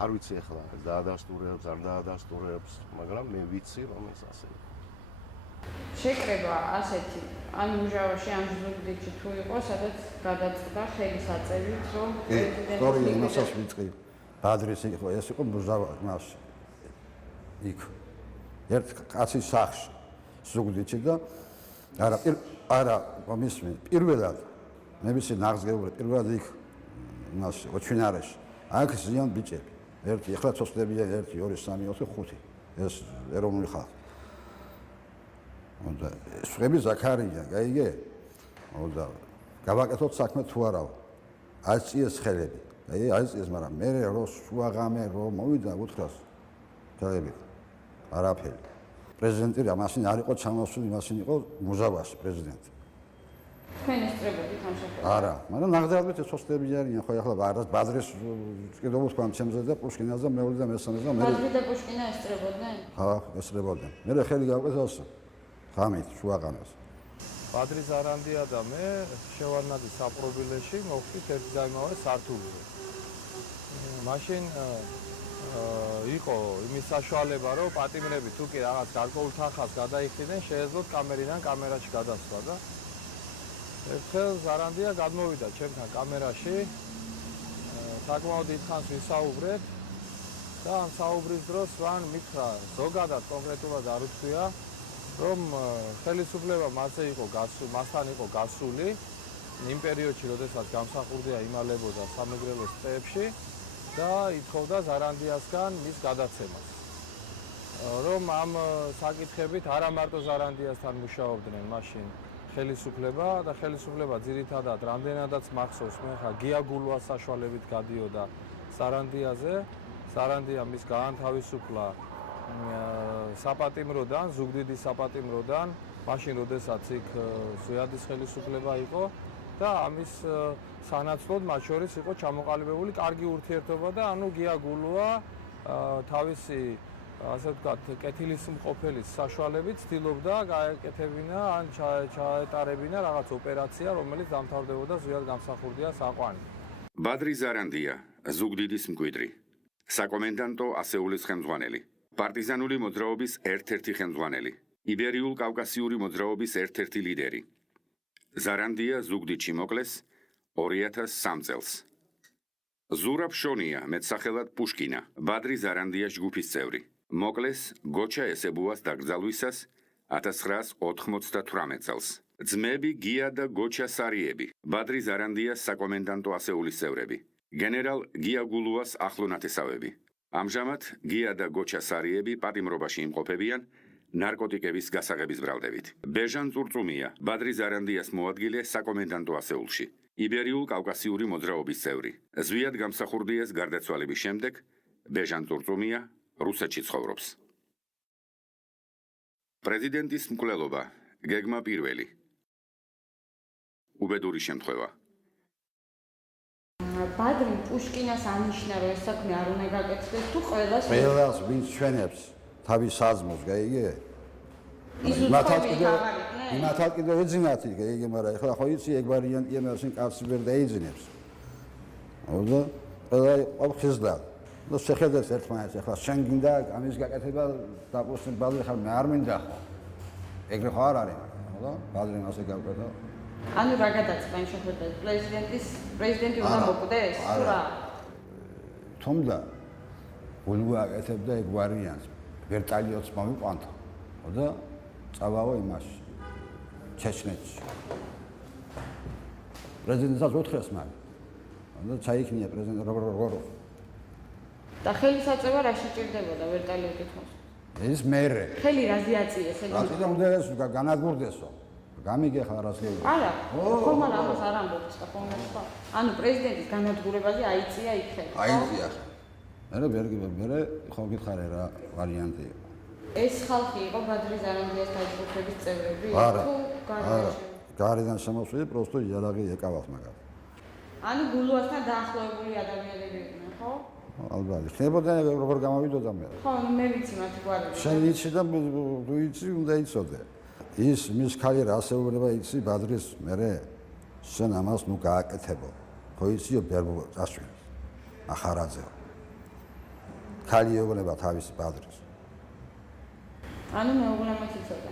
არ ვიცი ახლა დაადასტურებს, არ დაადასტურებს, მაგრამ მე ვიცი რომ ეს ასე იყო. შეკრება ასეთი ან მუჟავაში ან ზუგდიდში თუ იყო, სადაც გადაწყდა ხელის აწევით, რომ პრეზიდენტი იმასაც ვიწყი. ბადრის იყო, ეს იყო მუჟავაში. იქ ერთ კაცის სახში ზუგდიდში და არა მისმენ პირველად მე ვიცი ნაღზგეული პირველად იქ იმაში ოჩვინარეში აქ ზიან ბიჭები. ერთი ახლა ცოცხლებია 1 2 3 4 5 ეს ეროვნული ხალხი. და სვები ზაქარია, გაიგე? და გავაკეთოთ საქმე თუ არა. აიწიეს ხელები. აი აიწიეს, მაგრამ მე რო შუაღამე რო მოვიდა უთხრას. დაებით. არაფერი. პრეზიდენტი რა მასინ არ იყო ჩამოსული, მასინ იყო მუჟავაში პრეზიდენტი. თქვენ ესწრებოდით ამ შეხვედრას? არა, მაგრამ ნახდარებით ცოცხლები არიან, ხო ახლა ბადრის კიდევ ვთქვა ჩემზე და პუშკინაზე და მეორე და მესამე და მე. ბადრი და პუშკინა ესწრებოდნენ? ხა, ესწრებოდნენ. მე ხელი გავაკეთოს ღამით შუაღამეს. ბადრი ზარანდია და მე შევარნაძის საპრობილეში მოვხდით ერთ და იმავე სართულზე. მაშინ იყო იმის საშუალება, რომ პატიმრები თუ კი რაღაც გარკვეულ თანხას გადაიხდნენ, შეეძლოთ კამერიდან კამერაში გადასვლა და ერთხელ ზარანდია გადმოვიდა ჩემთან კამერაში, საკმაოდ დიდხანს ვისაუბრეთ და ამ საუბრის დროს მან მითხრა, ზოგადად კონკრეტულად არ უთქვია, რომ ხელისუფლება მასთან იყო გასული იმ პერიოდში, როდესაც გამსახურდია იმალებოდა სამეგრელოს ტყეებში და ითხოვდა ზარანდიასგან მის გადაცემას. რომ ამ საკითხებით არა მარტო ზარანდიასთან მუშაობდნენ მაშინ ხელისუფლება და ხელისუფლება ძირითადად რამდენადაც მახსოვს, მე ხა გია გულუას საშუალებით გადიოდა ზარანდიაზე, ზარანდია მის გაანთავისუფლა საპატიმროდან, ზუგდიდის საპატიმროდან მაშინ როდესაც იქ ზვიადის ხელისუფლება იყო და ამის სანაცვლოდ მათ შორის იყო ჩამოყალიბებული კარგი ურთიერთობა და ანუ გია გულუა თავისი ასე ვთქვათ, კეთილის მყოფელის საშუალებით ცდილობდა გაეკეთებინა ან ჩაეტარებინა რაღაც ოპერაცია, რომელიც დამთავრდებოდა ზვიად გამსახურდიას აყვანით. ბადრი ზარანდია, ზუგდიდის მკვიდრი, საკომენდანტო ასეულის ხელმძღვანელი, პარტიზანული მოძრაობის ერთ-ერთი ხელმძღვანელი, იბერიულ-კავკასიური მოძრაობის ერთ-ერთი ლიდერი. ზარანდია ზუგდიდში მოკლეს 2003 წელს. ზურაბ შონია, მეტსახელად პუშკინა, ბადრი ზარანდიას ჯგუფის წევრი. მოკლეს გოჩა ესებუას დაკრძალვისას 1998 წელს. ძმები გია და გოჩა სარიები, ბადრი ზარანდიას საკომენდანტო ასეულის წევრები, გენერალ გია გულუას ახლო ნათესავები. ამჟამად გია და გოჩა სარიები პატიმრობაში იმყოფებიან ნარკოტიკების გასაღების ბრალდებით. ბეჟან წურწუმია, ბადრი ზარანდიას მოადგილე საკომენდანტო ასეულში, იბერიულ-კავკასიური მოძრაობის წევრი. ზვიად გამსახურდიას გარდაცვალების შემდეგ ბეჟან წურწუმია რუსეთში ცხოვრობს. პრეზიდენტის მკვლელობა, გეგმა პირველი. უბედური შემთხვევა. ბადრიმ პუშკინას ანიშნა, რომ ეს საქმე არ უნდა გაკეთდეს თუ ყველას ვინც ჩვენებს თავის საზმოს, გაიგე? იმათად კიდევ ეძინათ, გაიგე, მაგრამ ეხლა ხო იცი ეგ ვარიანტია, მაგრამ კაცი ვერ დაიძინებს. და ყველა იყო ხიზდა. და შეხედეს ერთმანეთს, ეხლა შენ გინდა ამის გაკეთება დაპოსტენ ბადრი ხარ, მე არ მინდა ხო. ეგრე ხო არ არის, ხო? ბადრიმ ასე გავკეთა. ანუ რა გადაწყდა იმ შეხედვით? პრეზიდენტი უნდა მოკვდეს? თუ რა? თუმცა გულუა აკეთებდა ეგ ვარიანტს. ვერტალიოტს მოვიყვანთო. და წავაო იმაში. ჩეჩნეთში. პრეზიდენტსაც უთხრეს მაგ. და ჩაიქნია პრეზიდენტ როგორ და ხელისაწევა რა შეჭირდებოდა ვერტალიოტით მოსვლა? ეს მერე. ხელი რაზე აწიეს ეგ? რა უნდა ეს განადგურდესო. გამიგე ხარ რას გეუბნები? არა, ხომალ ამას არ ამბობთ და ხომ სხვა. ანუ პრეზიდენტის განადგურებაზე აიწია იქ ხელი. აიწია. მერე ხო გითხარე რა ვარიანტი იყო. ეს ხალხი იყო ბადრი ზარანდიას დაჯგუფების წევრები? არა. თუ არა. გარედან შემოსული პროსტო იარაღი ეკავათ მაგათ. ანუ გულუასთან დაახლოებული ადამიანები იყვნენ, ხო? ალბათ. ხდებოდა როგორ გამოვიდოდა მე. ხო, მე ვიცი მათი გვარები. შენ იცი და თუ იცი უნდა იცოდე. ის მის ქალი რა ასეულება იცი ბადრის მერე შენ ამას ნუ გააკეთებო. ხო იციო ბერბო წასვლის. ახარაძე. ქალი ეუბნება თავის ბადრის. ანუ მეუღლემაც იცოდა.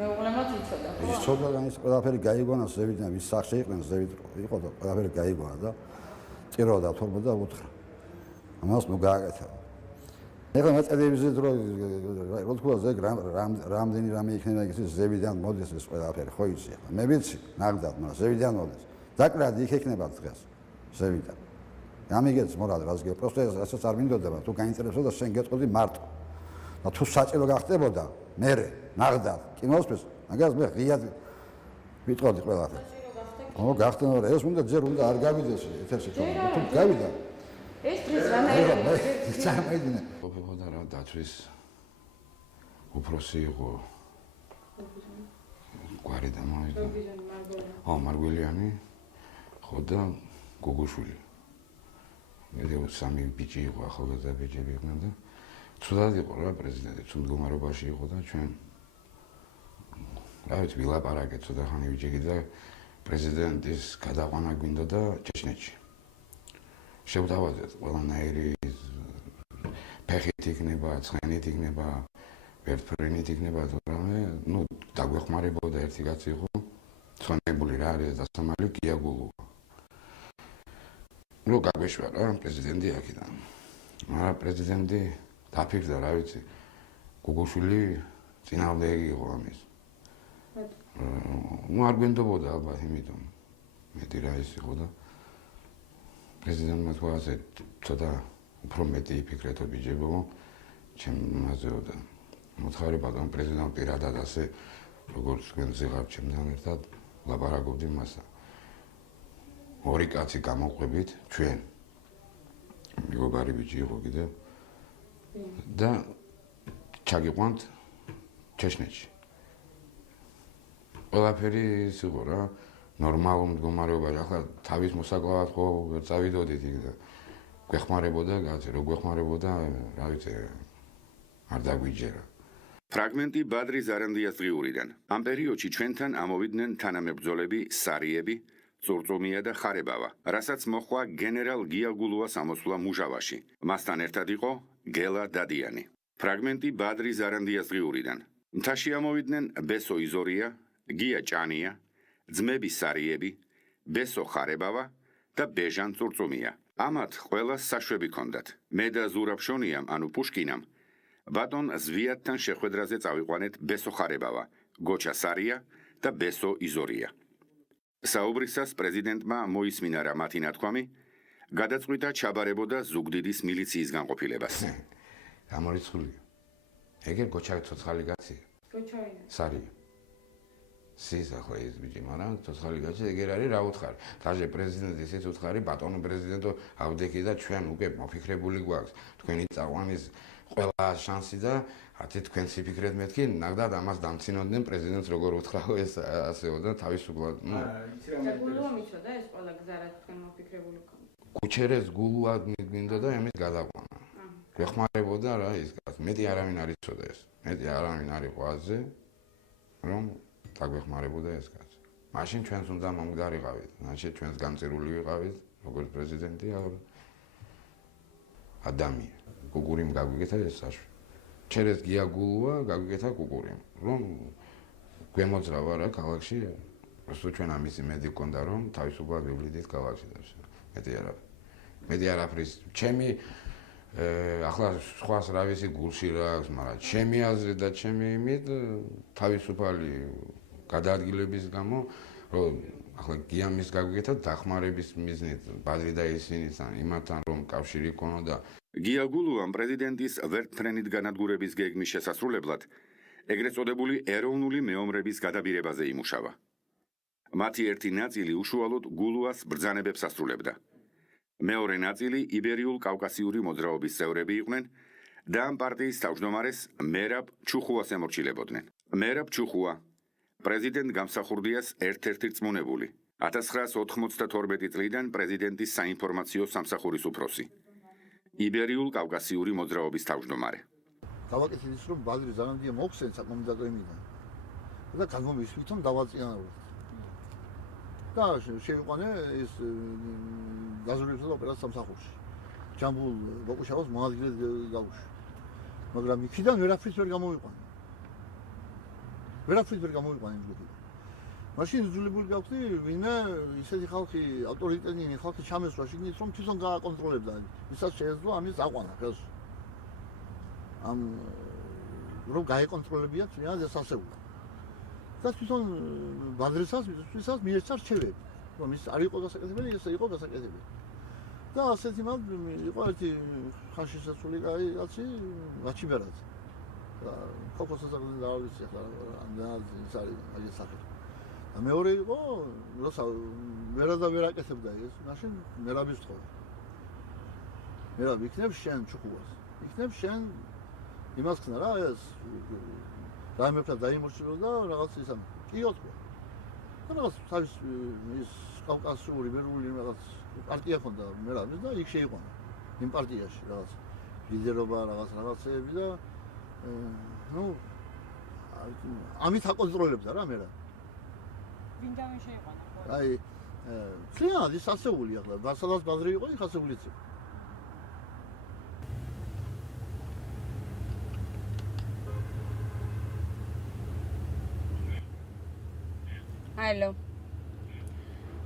მეუღლემაც იცოდა. იცოდა და ის ყველაფერი გაიგონა ზევიდან, ის სახში იყვნენ ზევით იყო და ყველაფერი გაიგონა და წიროდა თორმა და უთხრა. ამას ნუ გააკეთებო. ეხლა მე ტელევიზიაზე რო თქვა ზეგ რამდენი რამე იქნება ის ზევიდან მოდის ეს ყველაფერი ხო იცი ახლა მე ვიცი ნახდათ მაგრამ ზევიდან მოდის დაკრადი იქ ექნება დღეს ზევიდან გამიგეც მორად რას გე პროსტო ასაც არ მინდოდება თუ გაინტერესებდა შენ გეტყოდი მარტო და თუ საჭირო გახდებოდა მე ნახდათ კინოსფეს მაგას მე ღიად ვიტყოდი ყველაფერი ხო გახდება ეს უნდა ჯერ უნდა არ გავიდეს ეთერში თუ გავიდა ეს დღეს რანაირად წარმოიდგინე ყოფილიყო რა დაცვის უფროსი იყო გვარი და მოვიდა მარგველიანი ხო და გოგოშვილი მე სამი ბიჭი იყო ახალგაზრდა ბიჭები იყვნენ და ცუდად იყო რა პრეზიდენტი ცუდ მდგომარეობაში იყო და ჩვენ რა ვიცი ვილაპარაკეთ ცოტა ხანი ვიჭიკი და პრეზიდენტის გადაყვანა გვინდა და ჩეჩნეთში შევდავაზეთ ყველანაირი ფეხით იქნება, ცხენით იქნება, ვერტფრენით იქნება, თორემ ნუ დაგვეხმარებოდა ერთი კაცი იყო, ცხენებული რა არის დასამალი გია გულუა. ნუ გაგვეშვა რა პრეზიდენტი აქედან. მაგრამ პრეზიდენტი დაფიქრდა რა ვიცი, გოგოშვილი წინააღმდეგი იყო ამის. ნუ არ გვენდობოდა ალბათ იმიტომ. მეტი რა ის იყო და პრეზიდენტმა თქვა ასე ცოტა უფრო მეტი იფიქრეთო ბიჭებო, ჩემზეო და მოთხარი ბატონ პრეზიდენტ პირადად ასე როგორც თქვენ ზეღარ ჩემთან ერთად ლაპარაკობდი მასა. ორი კაცი გამოყვებით ჩვენ. მეგობარი ბიჭი იყო კიდევ და ჩაგიყვანთ ჩეჩნეთში. ყველაფერი ის იყო რა, ნორმალურ მდგომარეობაში. ახლა თავის მოსაკლავად ხო წავიდოდით იქ და გვეხმარებოდა კაცი, რო გვეხმარებოდა, რა ვიცი, არ დაგვიჯერა. ფრაგმენტი ბადრი ზარანდიას დღიურიდან. ამ პერიოდში ჩვენთან ამოვიდნენ თანამებრძოლები სარიები, წურწუმია და ხარებავა, რასაც მოხვა გენერალ გიაგულუას ამოსვლა მუჟავაში. მასთან ერთად იყო გელა დადიანი. ფრაგმენტი ბადრი ზარანდიას დღიურიდან. მთაში ამოვიდნენ ბესო იზორია, გია ჭანია, ძმები სარიები, ბესო ხარებავა და ბეჟან წურწუმია. ამათ ყველას საშვები ჰქონდათ. მე და ზურაბშონიამ, ანუ პუშკინამ, ბატონ ზვიათთან შეხვედრაზე წავიყვანეთ ბესო ხარებავა, გოჩა სარია და ბესო იზორია. საუბრისას პრეზიდენტმა მოისმინა რა მათი ნათქვამი, გადაწყვიტა ჩაბარებოდა ზუგდიდის მილიციის განყოფილებას. გამორიცხულია. ეგერ გოჩა ცოცხალი კაცია. გოჩავინა. სარია. სის ახლა ეს ბიჭი, მაგრამ ცოცხალი კაცი ეგერ არის რა უთხარი. დაჟე პრეზიდენტი ისიც უთხარი, ბატონო პრეზიდენტო, ავდექი და ჩვენ უკვე მოფიქრებული გვაქვს. თქვენი წაყვანის ყველა შანსი და ათი თქვენ სიფიქრეთ მეთქი, ნაგდად ამას დამცინოდნენ პრეზიდენტს როგორ უთხრაო ეს ასეოდა თავისუფლად. გულუა მიცოდა ეს ყველა გზა რაც თქვენ მოფიქრებული გქონდა. კუჩერეს გულუა მინდოდა და ამის გადაყვანა. გვეხმარებოდა რა ის კაცი. მეტი არავინ არ იცოდა ეს. მეტი არავინ არ იყო აზე, რომ დაგვეხმარებოდა ეს კაცი. მაშინ ჩვენს უნდა მომგარიყავით, მაშინ ჩვენს განწირული ვიყავით, როგორც პრეზიდენტი ადამიანი. კუკურიმ გაგვიგეთა ეს საშვი. ჩერეს გიაგულუა გაგვიგეთა კუკურიმ. რომ გვემოძრავა რა ქალაქში, просто ჩვენ ამის იმედი გქონდა რომ თავისუფლად ვივლიდით ქალაქში და მეტი არა. მეტი არაფრის. ჩემი ახლა სხვას რა ვიცი გულში რა აქვს, მაგრამ ჩემი აზრი და ჩემი იმით თავისუფალი გადაადგილების გამო რომ ახლა გიამის გაგვიგეთა დახმარების მიზნით ბადრი და ისინიცთან იმათთან რომ კავშირი ქონოდა. გიაგულუამ პრეზიდენტის ვერტფრენით განადგურების გეგმის შესასრულებლად ეგრეთ წოდებული ეროვნული მეომრების გადაბირებაზე იმუშავა. მათი ერთი ნაწილი უშუალოდ გულუას ბრძანებებს ასრულებდა. მეორე ნაწილი იბერიულ-კავკასიური მოძრაობის წევრები იყვნენ და ამ პარტიის თავმჯდომარეს მერაბ ჩუხუას ემორჩილებოდნენ. მერაბ ჩუხუა პრეზიდენტ გამსახურდიას ერთ-ერთი რწმუნებული. 1992 წლიდან პრეზიდენტის საინფორმაციო სამსახურის უფროსი. იბერიულ-კავკასიური მოძრაობის თავმჯდომარე. გავაკეთეთ ის რომ ბადრი ზარანდია მოხსენ საკომიტეტო იმიდან. და გამომისვით რომ დავაწინაუროთ. და შევიყვანე ეს გაზრდილებსა და ოპერაციას სამსახურში. ჯამბულ ბოკუშავას მოადგილედ გავუშვი. მაგრამ იქიდან ვერაფრით ვერ გამოვიყვანე. ვერაფრით ვერ გამოვიყვანე იმ ჯგუფიდან. მაშინ იძულებული გავხდი ვინმე ისეთი ხალხი ავტორიტეტიანი ხალხი ჩამესვა შიგნით რომ თვითონ გააკონტროლებდა. ისაც შეეძლო ამის აყვანა ხელს. ამ რომ გაეკონტროლებიათ ვინმე ეს ასეული. და თვითონ ბადრისას მიეცა რჩევები, რომ ის არ იყო გასაკეთებელი, ეს იყო გასაკეთებელი. და ასეთი მაგ იყო ერთი ხაშისაცული კაცი, გაჩიბერაძე. და ქოქოსაზაგნი და არ ვიცი ახლა ამდენად ის არის მაგის სახელი. და მეორე იყო, როცა ვერა და ვერ აკეთებდა ეს, მაშინ მერაბის თხოვა. მერაბ იქნებ შენ ჩუხუას. იქნებ შენ იმას ხნა რა ეს რაიმეფთა დაიმორჩილო და რაღაც ისა კიო თქვა. და რაღაც თავის ის კავკასიური ბერული რაღაც პარტია ჰქონდა მერაბის და იქ შეიყვანა იმ პარტიაში რაღაც ლიდერობა რაღაცეები და ნუ ამით აკონტროლებდა რა მერაბ. ვინდამი შეიყვანა? აი წლიანად ის ასეული ახლა ვარსალას ბაზრი იყო იქ ასეულიც იყო. Hello.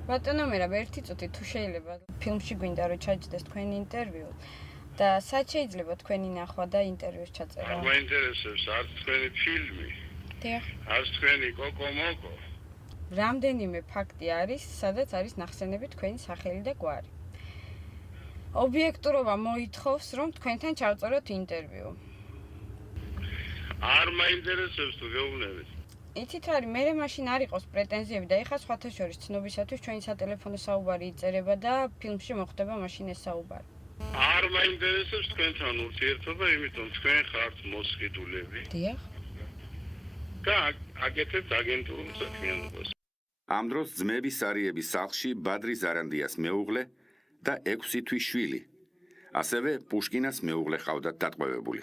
ბატონო მერაბ, ერთი წუთი თუ შეიძლება ფილმში გვინდა რომ ჩაჯდეს თქვენი ინტერვიუ და სად შეიძლება თქვენი ნახვა და ინტერვიუს ჩაწერა? არ მაინტერესებს არც თქვენი ფილმი. დიახ. არც თქვენი კოკომოკო. რამდენიმე ფაქტი არის, სადაც არის ნახსენები თქვენი სახელი და გვარი. ობიექტურობა მოითხოვს, რომ თქვენთან ჩავწეროთ ინტერვიუ. არ მაინტერესებს თუ გეუბნებით. იცით რა არის, მე მაშინ არ იყოს პრეტენზიები და ეხლა სხვათა შორის ცნობისათვის ჩვენი სატელეფონო საუბარი იწერება და ფილმში მოხდება მაშინ ეს საუბარი. არ მაინტერესებს თქვენთან ურთიერთობა, იმიტომ თქვენ ხართ მოსყიდულები. დიახ. და აკეთებს აგენტურულ საქმიანობას. ამ დროს ძმები სარიების სახლში ბადრი ზარანდიას მეუღლე და 6 თვის შვილი. ასევე პუშკინას მეუღლე ყავდათ დატყვევებული.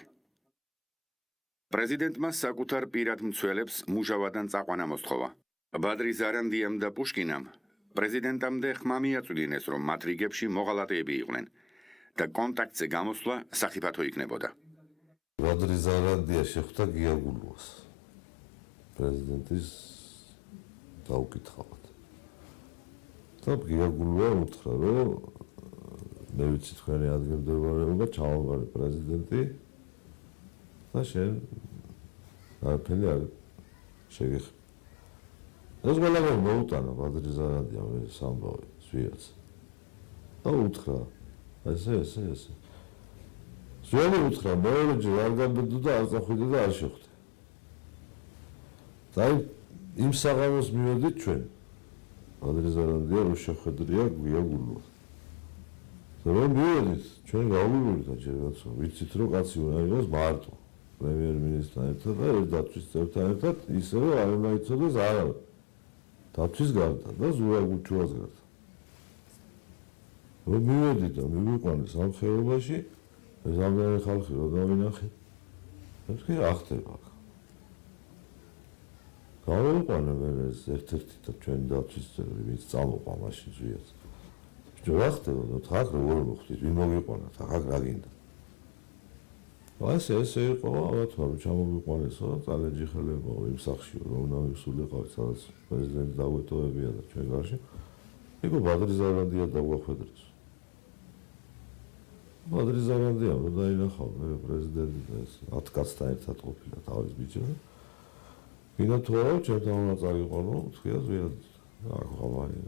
პრეზიდენტმა საკუთარ პირად მცველებს მუჟავადან წაყვანა მოსთხოვა. ბადრი ზარანდიამ და პუშკინამ პრეზიდენტამდე ხმა მიაწვდინეს, რომ მათ რიგებში მოღალატეები იყვნენ და კონტაქტზე გამოსვლა სახიფათო იქნებოდა. ბადრი ზარანდია შეხვდა გიაგულუას. პრეზიდენტის დაუკითხავად. და გიაგულუა უთხრა, რომ მე ვიცი თქვენი ადგილმდებარეობა, ჩავამყარე პრეზიდენტი და შენ არაფერი არ შეგეხ. ეს ყველაფერი მოუტანა ბადრი ზარანდიამ ეს ამბავი ზვიაც. და უთხრა, ესე. ზვიადი უთხრა, მეორეჯერ არ გაბედო და არ წახვიდე და არ შეხვდე. და იმ საღამოს მივედით ჩვენ. ბადრი ზარანდია რო შეხვედრია გიაგულუას. რომ მივედით, ჩვენ გავუვლით აჯერაცო, ვიცით რომ კაცი უნდა იყოს მარტო. პრემიერ-მინისტრთან ერთად და ერთ დაცვის წევრთან ერთად, ისე რომ არ უნდა იცოდეს არავინ. დაცვის გარდა და ზურაგუჩუას გარდა. რომ მივედით და მივიყვანეს სამხეობაში, ეს ამდენი ხალხი რო დავინახე. მეთქი რა ხდება? გავიყვანე მე ეს ერთ-ერთი და ჩვენი დაცვის წევრი, ვინც წამოყვა მაშინ ზვიაც. ბიჭო რა ხდება? თხარ როგორ მოხდით? ვინ მოგიყვანათ? ახლა რა გინდა? ესე იყო, ალბათ რომ ჩამოვიყვანესო, წალეჯიხელებო იმ სახში რომ უნდა მისულიყავით, სადაც პრეზიდენტი დაგვეტოვებია და ჩვენ გარშე. იქ ბადრი ზარანდია დაგვახვედრეს. ბადრი ზარანდია რომ დაინახავ მე პრეზიდენტი და ეს 10 კაცთან ერთად ყოფილა თავის ბიჭო. ვინა თუ არა, ჩემთან უნდა წაიყვანო, თქვია ზვიად. აღავალი,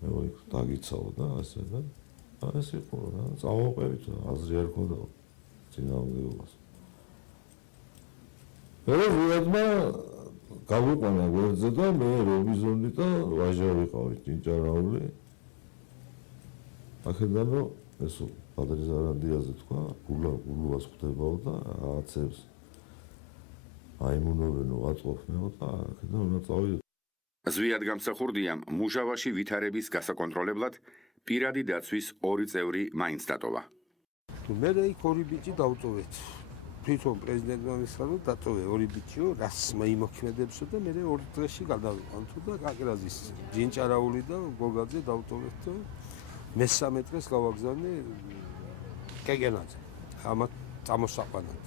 მე ვიქ დაგიცავ და ასე და ეს იყო რა, წავაყევით, აზრი არ ქონდა წინააღმდეგობას. მე ზვიადმა გავიყვანა გვერდზე და მე რობიზონი და ვაჟა ვიყავით ჭინჭარაული. აქედან რომ ესო ბადრი ზარანდიაზე თქვა, გულუას ხვდებაო და რაღაცებს აიმუნობენო ვაწყობნეო და აქედან უნდა წავიდე. ზვიად გამსახურდიამ მუჟავაში ვითარების გასაკონტროლებლად პირადი დაცვის 2 წევრი მაინც დატოვა. მე იქ 2 ბიჭი დავწოვეთ. თვითონ პრეზიდენტმა მისცა რომ დატოვე 2 ბიჭიო, რას მოიმოქმედებსო და მე 2 დღეში გადავიყვანთო და კაკერაზის ჯინჭარაული და გოგაძე დავტოვეთ და მე-13 დღეს გავაგზავნე კეგენაძე. ამათ წამოსაყვანად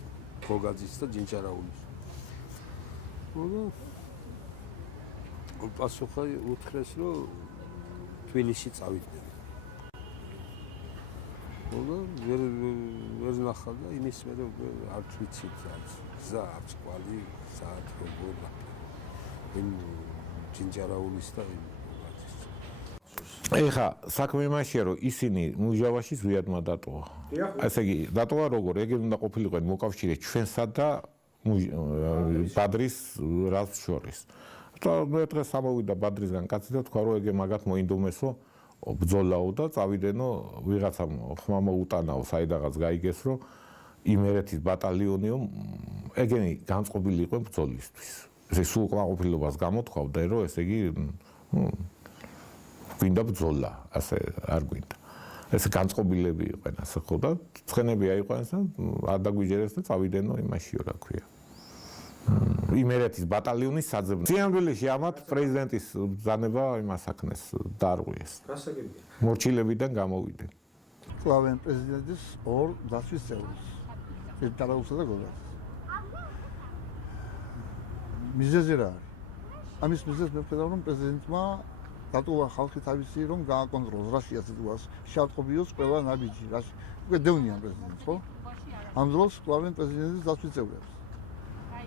გოგაძის და ჯინჭარაულის. პასუხი უთხრეს რომ თბილისში წავიდნენ. და ვერ ნახა და იმის მე არ ვიცით გზა არც კვალი საათ როგორ იმ ჯინჯარაულის და იმ ეხა საქმე იმაშია რომ ისინი მუჟავაში ზვიადმა დატოვა. ასე იგი დატოვა როგორ ეგ უნდა ყოფილიყო მოკავშირე ჩვენსა და ბადრის რაზმს შორის. და მე დღეს ამოვიდა ბადრისგან კაცი და თქვა რომ ეგ მაგათ მოინდომესო ბძოლაო და წავიდენო ვიღაცამ ხმა მოუტანაო საიდანაც გაიგეს რომ იმერეთის ბატალიონიო ეგენი განწყობილი იყო ბძოლისთვის. ესე სულ კმაყოფილებას გამოთქვავდა რომ ესე იგი გვინდა ბძოლა, ასე არ გვინდა. ესე განწყობილები იყვნენ ასე ხო და ცხენები აიყვანეს და არ დაგვიჯერეს და წავიდენო იმაშიო რა ქვია. იმერეთის ბატალიონის საძებნელად. სიამბილეში ამათ პრეზიდენტის ბრძანება იმას აქნეს დაარღვიეს. გასაგებია. მორჩილებიდან გამოვიდნენ. კლავენ პრეზიდენტის 2 დაცვის წევრს. ჯინჭარაულსა და გოგაძეს. მიზეზი რა არის? ამის მიზეზს მე ვხედავ რომ პრეზიდენტმა დატოვა ხალხი თავისი რომ გააკონტროლოს რაშია სიტუაცია. შეატყობიოს ყველა ნაბიჯი, რაში. უკვე დევნიან პრეზიდენტს, ხო? ამ დროს კლავენ პრეზიდენტის დაცვის წევრებს.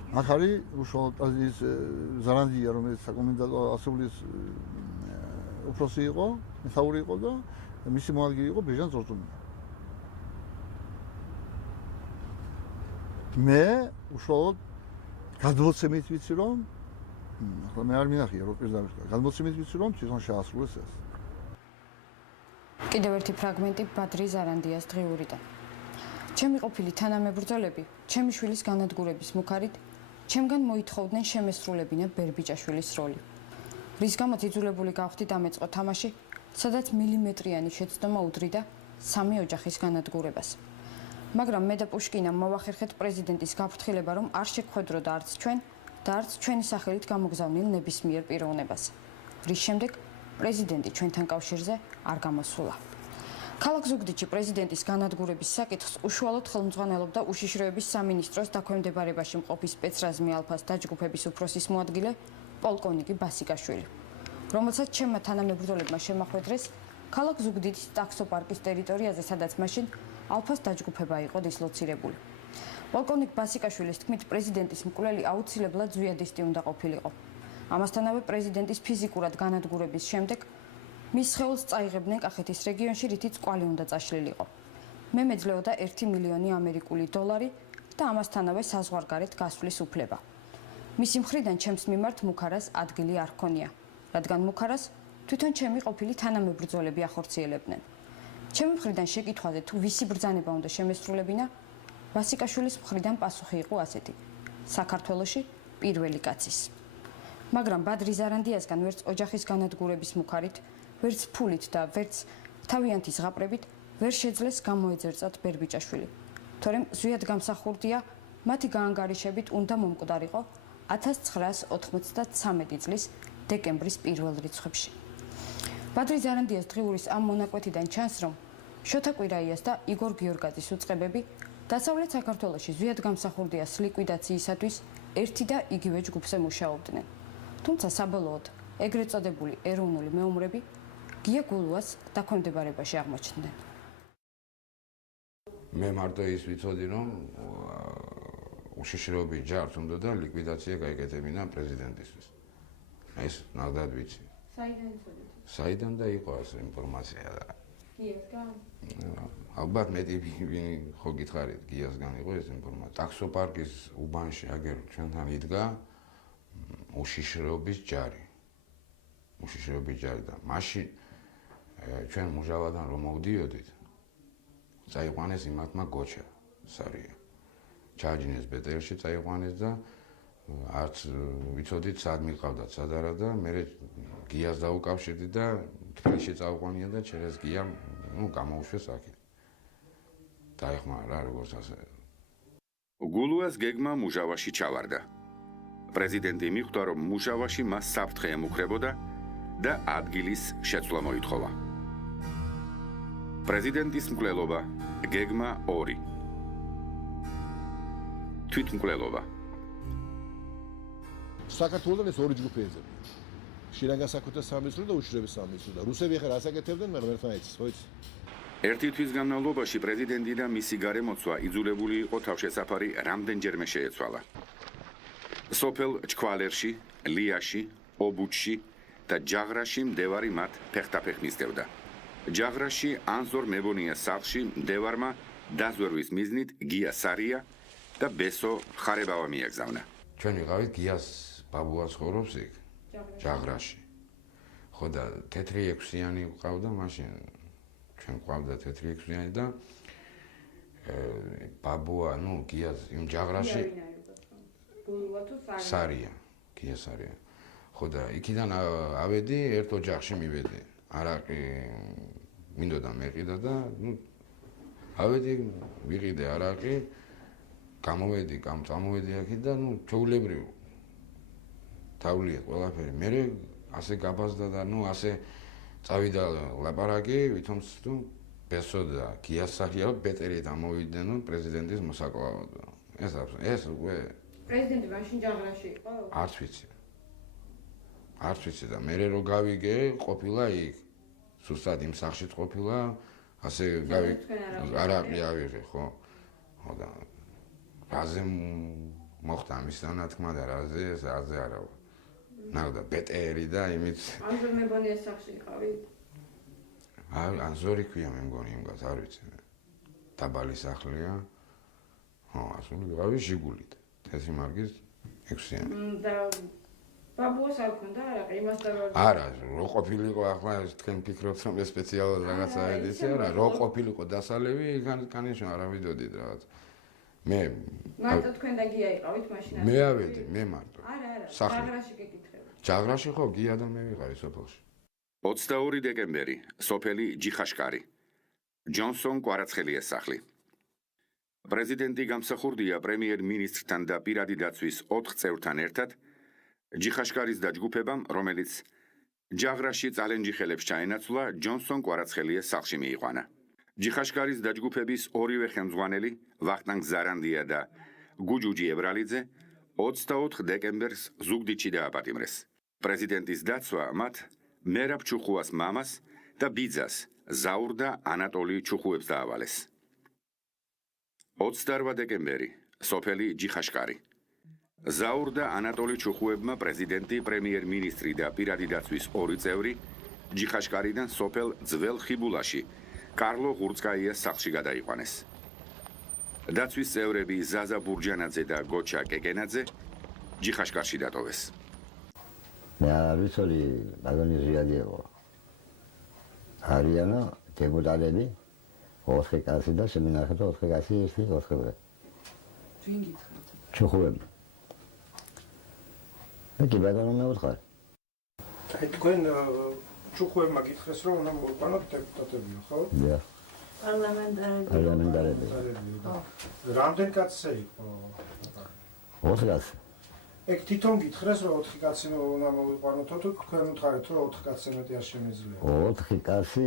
აქ არის უშუალოდ პრეზიდენტის ზარანდია, რომელიც საკომენდანტო ასამბლეის უფროსი იყო, მეთაური იყო და მისი მოადგილე იყო ბეჟან ზორწუნია. მე უშუალოდ გადმოცემით ვიცი რომ ახლა მე არ მინახია რომ პირდაპირ გადმოცემით ვიცი რომ თვითონ შეასრულეს ეს. კიდევ ერთი ფრაგმენტი ბადრი ზარანდიას დღიურიდან. ჩემი ყოფილი თანამებრძოლები, ჩემი შვილის განადგურების მუქარით ჩემგან მოითხოვდნენ შემესრულებინა ბერბიჭაშვილის როლი. რის გამოც იძულებული გავხდი დამეწყო თამაში, სადაც მილიმეტრიანი შეცდომა უდრიდა სამი ოჯახის განადგურებას. მაგრამ მე და პუშკინამ მოვახერხეთ პრეზიდენტის გაფრთხილება, რომ არ შეგხვედროდა არც ჩვენ და არც ჩვენი სახელით გამოგზავნილ ნებისმიერ პიროვნებას. რის შემდეგ პრეზიდენტი ჩვენთან კავშირზე არ გამოსულა. ქალაქ ზუგდიდში პრეზიდენტის განადგურების საკითხს უშუალოდ ხელმძღვანელობდა უშიშროების სამინისტროს დაქვემდებარებაში მყოფი სპეცრაზმი ალფას დაჯგუფების უფროსის მოადგილე პოლკოვნიკი ბასიკაშვილი, რომელსაც ჩემმა თანამებრძოლებმა შემახვედრეს ქალაქ ზუგდიდის ტაქსოპარკის ტერიტორიაზე, სადაც მაშინ ალფას დაჯგუფება იყო დისლოცირებული. პოლკოვნიკ ბასიკაშვილის თქმით, პრეზიდენტის მკვლელი აუცილებლად ზვიადისტი უნდა ყოფილიყო. ამასთანავე პრეზიდენტის ფიზიკურად განადგურების შემდეგ მის სხეულს წაიღებდნენ კახეთის რეგიონში, რითიც კვალი უნდა წაშლილიყო. მე მეძლეოდა 1 მილიონი ამერიკული დოლარი და ამასთანავე საზღვარგარეთ გასვლის უფლება. მისი მხრიდან ჩემს მიმართ მუქარას ადგილი არ ჰქონია, რადგან მუქარას თვითონ ჩემი ყოფილი თანამებრძოლები ახორციელებდნენ. ჩემი მხრიდან შეკითხვაზე თუ ვისი ბრძანება უნდა შემესრულებინა, ბასიკაშვილის მხრიდან პასუხი იყო ასეთი: საქართველოში პირველი კაცის. მაგრამ ბადრი ზარანდიასგან ვერც ოჯახის განადგურების მუქარით, ვერც ფულით და ვერც თავიანთი ზღაპრებით ვერ შეძლეს გამოეძერწათ ბერბიჭაშვილი. თორემ ზვიად გამსახურდია მათი გაანგარიშებით უნდა მომკვდარიყო 1993 წლის დეკემბრის პირველ რიცხვებში. ბადრი ზარანდიას დღიურის ამ მონაკვეთიდან ჩანს, რომ შოთა კვირაიას და იგორ გიორგაძის უწყებები დასავლეთ საქართველოში ზვიად გამსახურდიას ლიკვიდაციისათვის ერთი და იგივე ჯგუფზე მუშაობდნენ. თუმცა საბოლოოდ ეგრეთ წოდებული ეროვნული მეომრები გია გულუას დაქვემდებარებაში აღმოჩნდნენ. მე მარტო ის ვიცოდი, რომ უშიშროების ჯარს უნდა და ლიკვიდაცია გაიკეთებინა პრეზიდენტისთვის. ეს ნამდვილად ვიცი. საიდან იცოდით? საიდან და იყო ეს ინფორმაცია და გიასგან? ალბათ მეტი ვინი ხო გითხარით, გიასგან იყო ეს ინფორმაცია. ტაქსოპარკის უბანში აგერ ჩვენთან იდგა უშიშროების ჯარი. უშიშროების ჯარი და მაშინ ჩვენ მუჟავადან რომ მოვდიოდით, წაიყვანეს იმათმა გოჩა სარია. ჩააჯინეს ბეტელში წაიყვანეს და არც ვიცოდით სად მიყავდათ სად არა და მე გიას დაუკავშირდი და თბილისში წავყვანია და ჩერეს გია გამოუშვეს აქეთ. დაეხმარა რა როგორც ასე. გულუას გეგმა მუჟავაში ჩავარდა. პრეზიდენტი მიხვდა, რომ მუჟავაში მას საფრთხე ემუქრებოდა და ადგილის შეცვლა მოითხოვა. პრეზიდენტის მკვლელობა, გეგმა 2. თვითმკვლელობა. საქართველოს ეს ორი ჯგუფი ეძებიან. შინაგან საქმეთა სამინისტრო და უშიშროების სამინისტრო და რუსები ახლა რას აკეთებდნენ, მაგრამ ერთმანეთს, ხო იცი? ერთი თვის განმავლობაში პრეზიდენტი და მისი გარემოცვა იძულებული იყო თავშესაფარი რამდენჯერმე შეეცვალა. სოფელ ჩქვალერში, ლიაში, ობუჩში და ჯაღრაში მდევარი მათ ფეხთაფეხ მისდევდა. ჯაღრაში ანზორ მებონიას სახლში მდევარმა დაზვერვის მიზნით გია სარია და ბესო ხარებავა მიაგზავნა. ჩვენ ვიყავით გიას ბაბუა ცხოვრობს იქ ჯაღრაში. ხო და თეთრი 6-იანი ყავდა მაშინ. ჩვენ ყავდა თეთრი 6-იანი და ბაბუა, გიას იმ ჯაღრაში სარია, გია სარია. ხო და იქიდან ავედი, ერთ ოჯახში მივედი. არაყი მინდოდა მეყიდა და ავედი, ვიყიდე არაყი, წამოვედი აქეთ და ჩვეულებრივ თავლია ყველაფერი. მე ასე გაბაზდა და ასე წავიდა ლაპარაკი, ვითომ თუ ბესო და გიასახია ბეტერით ამოვიდნენ პრეზიდენტის მოსაკლავად. ეს უკვე პრეზიდენტი მაშინ ჯაღრაში იყო? არც ვიცი და მე რო გავიგე, ყოფილა იქ. სუსტად იმ სახლშიც ყოფილა, ასე არაყი ავიღე, ხო? ხო და რაზე მოხდა ამის თანათქმა და რაზე არა. ნახდა ბეტერი და იმით. ანზორ მებონიას სახლში იყავით? ანზორი ქვია მე მგონი იმას, არ ვიცი. დაბალი სახლია. ხო, ასული ვიყავი ჟიგულით. თეთრი მარგის 6-იანი. და ბაბუას არ ქონდა არაყი იმას და არა, რო ყოფილიყო ახლა თქვენ ფიქრობთ რომ ეს სპეციალურად რაღაცა ედიცი არა, რო ყოფილიყო დასალევი, კანიშო არა ვიდოდით რაღაც. მე მარტო თქვენ და გია იყავით მაშინ? მე ავედი, მე მარტო. არა, სახლი. ჯაგრაში გეკითხებით. ჯაგრაში ხო გია და მე ვიყავი სოფელში. 22 დეკემბერი, სოფელი ჯიხაშკარი. ჯონსონ კვარაცხელიას სახლი. პრეზიდენტი გამსახურდია პრემიერ-მინისტრთან და პირადი დაცვის 4 წევრთან ერთად ჯიხაშკარის დაჯგუფებამ, რომელიც ჯაგრაში წალენჯიხელებს ჩაენაცვლა, ჯონსონ კვარაცხელიას სახლში მიიყვანა. ჯიხაშკარის დაჯგუფების ორივე ხელმძღვანელი, ვახტანგ ზარანდია და გუჯუჯი ებრალიძე 24 დეკემბერს ზუგდიდში დააპატიმრეს. პრეზიდენტის დაცვა მათ მერაბ ჩუხუას მამას და ბიძას, ზაურ და ანატოლი ჩუხუებს დაავალეს. 28 დეკემბერი, სოფელი ჯიხაშკარი. ზაურ და ანატოლი ჩუხუებმა პრეზიდენტი, პრემიერ-მინისტრი და პირადი დაცვის 2 წევრი ჯიხაშკარიდან სოფელ ძველ ხიბულაში კარლო ღურცკაიას სახლში გადაიყვანეს. დაცვის წევრები ზაზა ბურჯანაძე და გოჩა კეკენაძე ჯიხაშკარში დატოვეს. მე არ ვიცოდი ბაგონი ზიადი იყო. არიანო დეპუტატები 4 კაცი და შემინახეთ 4 კაცი ერთი 4-ზე. ვინ გითხრათ? ჩუხუები. მე ბაგონი მე ვთხარ. აი თქვენ ჩუხუებმა გითხრეს რომ უნდა მოიყვანოთ დეპუტატებიო, ხო? დიახ. პარლამენტარები. რამდენ კაცზე იყო? 4 კაცი. ეგ თვითონ გითხრეს რომ 4 კაცი უნდა მოიყვანოთ, თუ თქვენ უთხარით რომ 4 კაცზე მეტი არ შემეძლია. 4 კაცი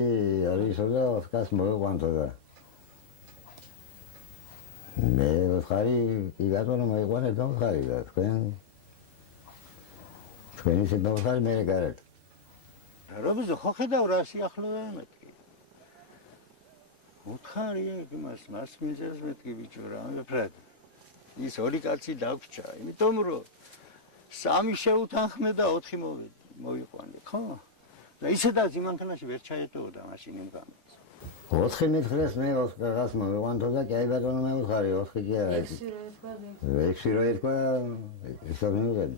არის და 4 კაცი მოიყვანოთ და მე ვხარი კი ბატონო მოიყვანეთ და ვხარი და თქვენ ისე დავხარი მე გარეთ. რობიზო ხო ხედავ რა სიახლოვე მეთქი. უთხარია იმას მას მიძებს მეთქი ბიჭო რა მეფრად. ის 2 კაცი დაგვრჩა, იმიტომ რომ 3 შეუთანხმე და 4 მოვიყვანე, ხო? და ისედაც იმანქანაში ვერ ჩაეტოვდა მაშინ იმ გამოს. 4 მითხრეს მე 4 კაცს მოვიყვანთო და კი ბატონო მე ვხარი 4 კი არა. 6 რო ეთქვა ისე მივედი.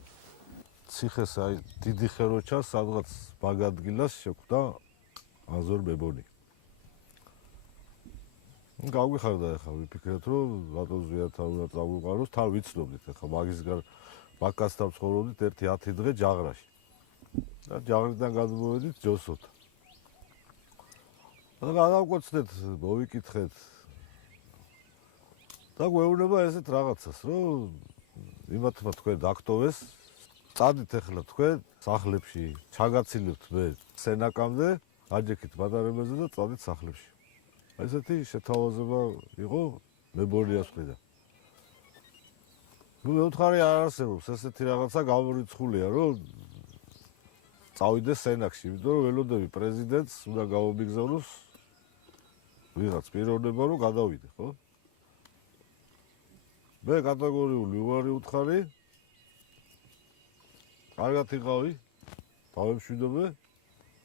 ციხეს აი დიდი ხეროჩა სადღაც ბაგადგილას შეკვდა აზორ ბებონი. გავიხარდა ახლა ვიფიქრეთ რომ ბატონ ზვიათა უნდა წავიყვანოს, თან ვიცნობდით ახლა მაგის გარ ბაკასთან ცხოვრობდით 1-10 დღე ჯაღრაში. და ჯაღრიდან გადმოვედით ჯოსოთ. და გადავკვეცდეთ, მოვიკითხეთ. და გვეუბნება ესეთ რაღაცას, რომ იმათმა თქვენ დაგტოვეს, წადით ახლა თქვენ სახლებში, ჩაგაცილებთ მე სენაკამდე, აჯექით მატარებელზე და წადით სახლებში. ესეთი შეთავაზება იყო მებორიას მხრიდან. ნუ მეუთხარი არ არსებობს ესეთი რაღაცა გამორიცხულია, რომ წავიდეს სენაკში, იმიტომ რომ ველოდები პრეზიდენტს უნდა გაომიგზავნოს ვიღაც პიროვნება, რომ გადავიდე, ხო? მე კატეგორიული უარი უთხარი. კარგად იყავი, დავემშვიდობე,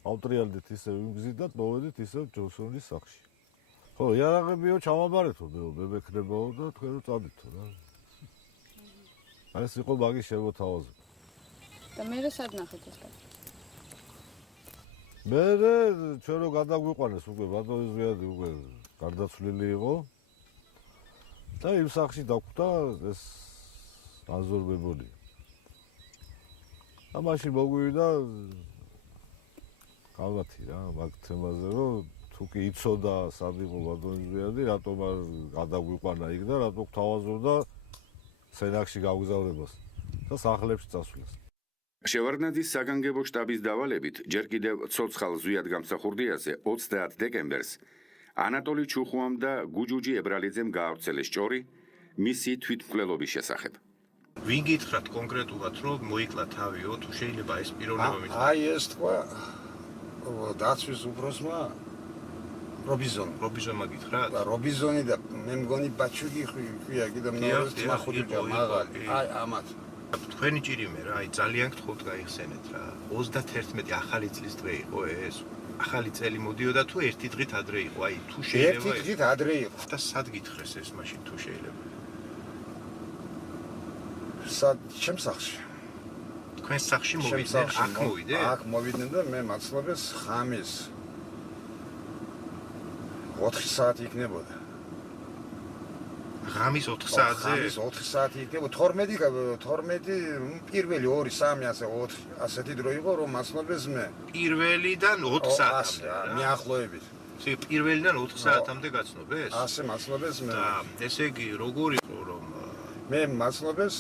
ავტრიალდით ისევ იმ გზით და მოვედით ისევ ჯონსონის სახლში. ხო, იარაღებიო ჩამაბარეთო, მე მექნებაო და თქვენ რო წადითო რა. ეს იყო მაგის შემოთავაზება. და მე სად ნახეთ ეს კაცი? მე ჩვენ რო გადაგვიყვანეს უკვე ბატონი ზვიადი უკვე გარდაცვლილი იყო. და იმ სახლში დაგვხვდა ეს აზორ ბებონი. და მაშინ მოგვივიდა გავათი რა მაგ თემაზე რომ თუ კი იცოდა სად იყო ბატონი ზვიადი, რატომ არ გადაგვიყვანა იქ და რატომ გვთავაზობდა სენაკში გავგზავნებას და სახლებში წასვლას. შევარდნაძის საგანგებო შტაბის დავალებით ჯერ კიდევ ცოცხალ ზვიად გამსახურდიაზე 30 დეკემბერს ანატოლი ჩუხუამ და გუჯუჯი ებრალიძემ გაავრცელეს ჭორი მისი თვითმკვლელობის შესახებ. ვინ გითხრათ კონკრეტულად რომ მოიკლა თავიო თუ შეიძლება ეს პიროვნება მითხრათ? აი ეს თქვა დაცვის უფროსმა რობიზონმა გითხრათ? და რობიზონი და მე მგონი ბაჩუგი ხვია კიდე მეორე თმა ხუთი მაღალი. აი ამათ. თქვენი ჭირიმე რა, აი ძალიან გთხოვთ გაიხსენეთ რა. 31 ახალი წლის დღე იყო ეს. ახალი წელი მოდიოდა თუ ერთი დღით ადრე იყო, აი თუ შეიძლება ერთი დღით ადრე იყო. და სად გითხრეს ეს მაშინ თუ შეიძლება? სად ჩემს სახლში. თქვენ სახლში მოვიდნენ, აქ მოვიდნენ? აქ მოვიდნენ და მე მაცლობეს ხამის 4 საათი იქნებოდა. ღამის 4 საათზე? ღამის 4 საათი იქნება 12 პირველი 2 3 ასე 4 ასეთი დრო იყო რომ მასწავლებელს მე პირველიდან 4 საათამდე მიახლოებით პირველიდან 4 საათამდე გაცნობეს? ასე მასწავლებელს მე და ესე იგი როგორ იყო რომ მე მასწავლებელს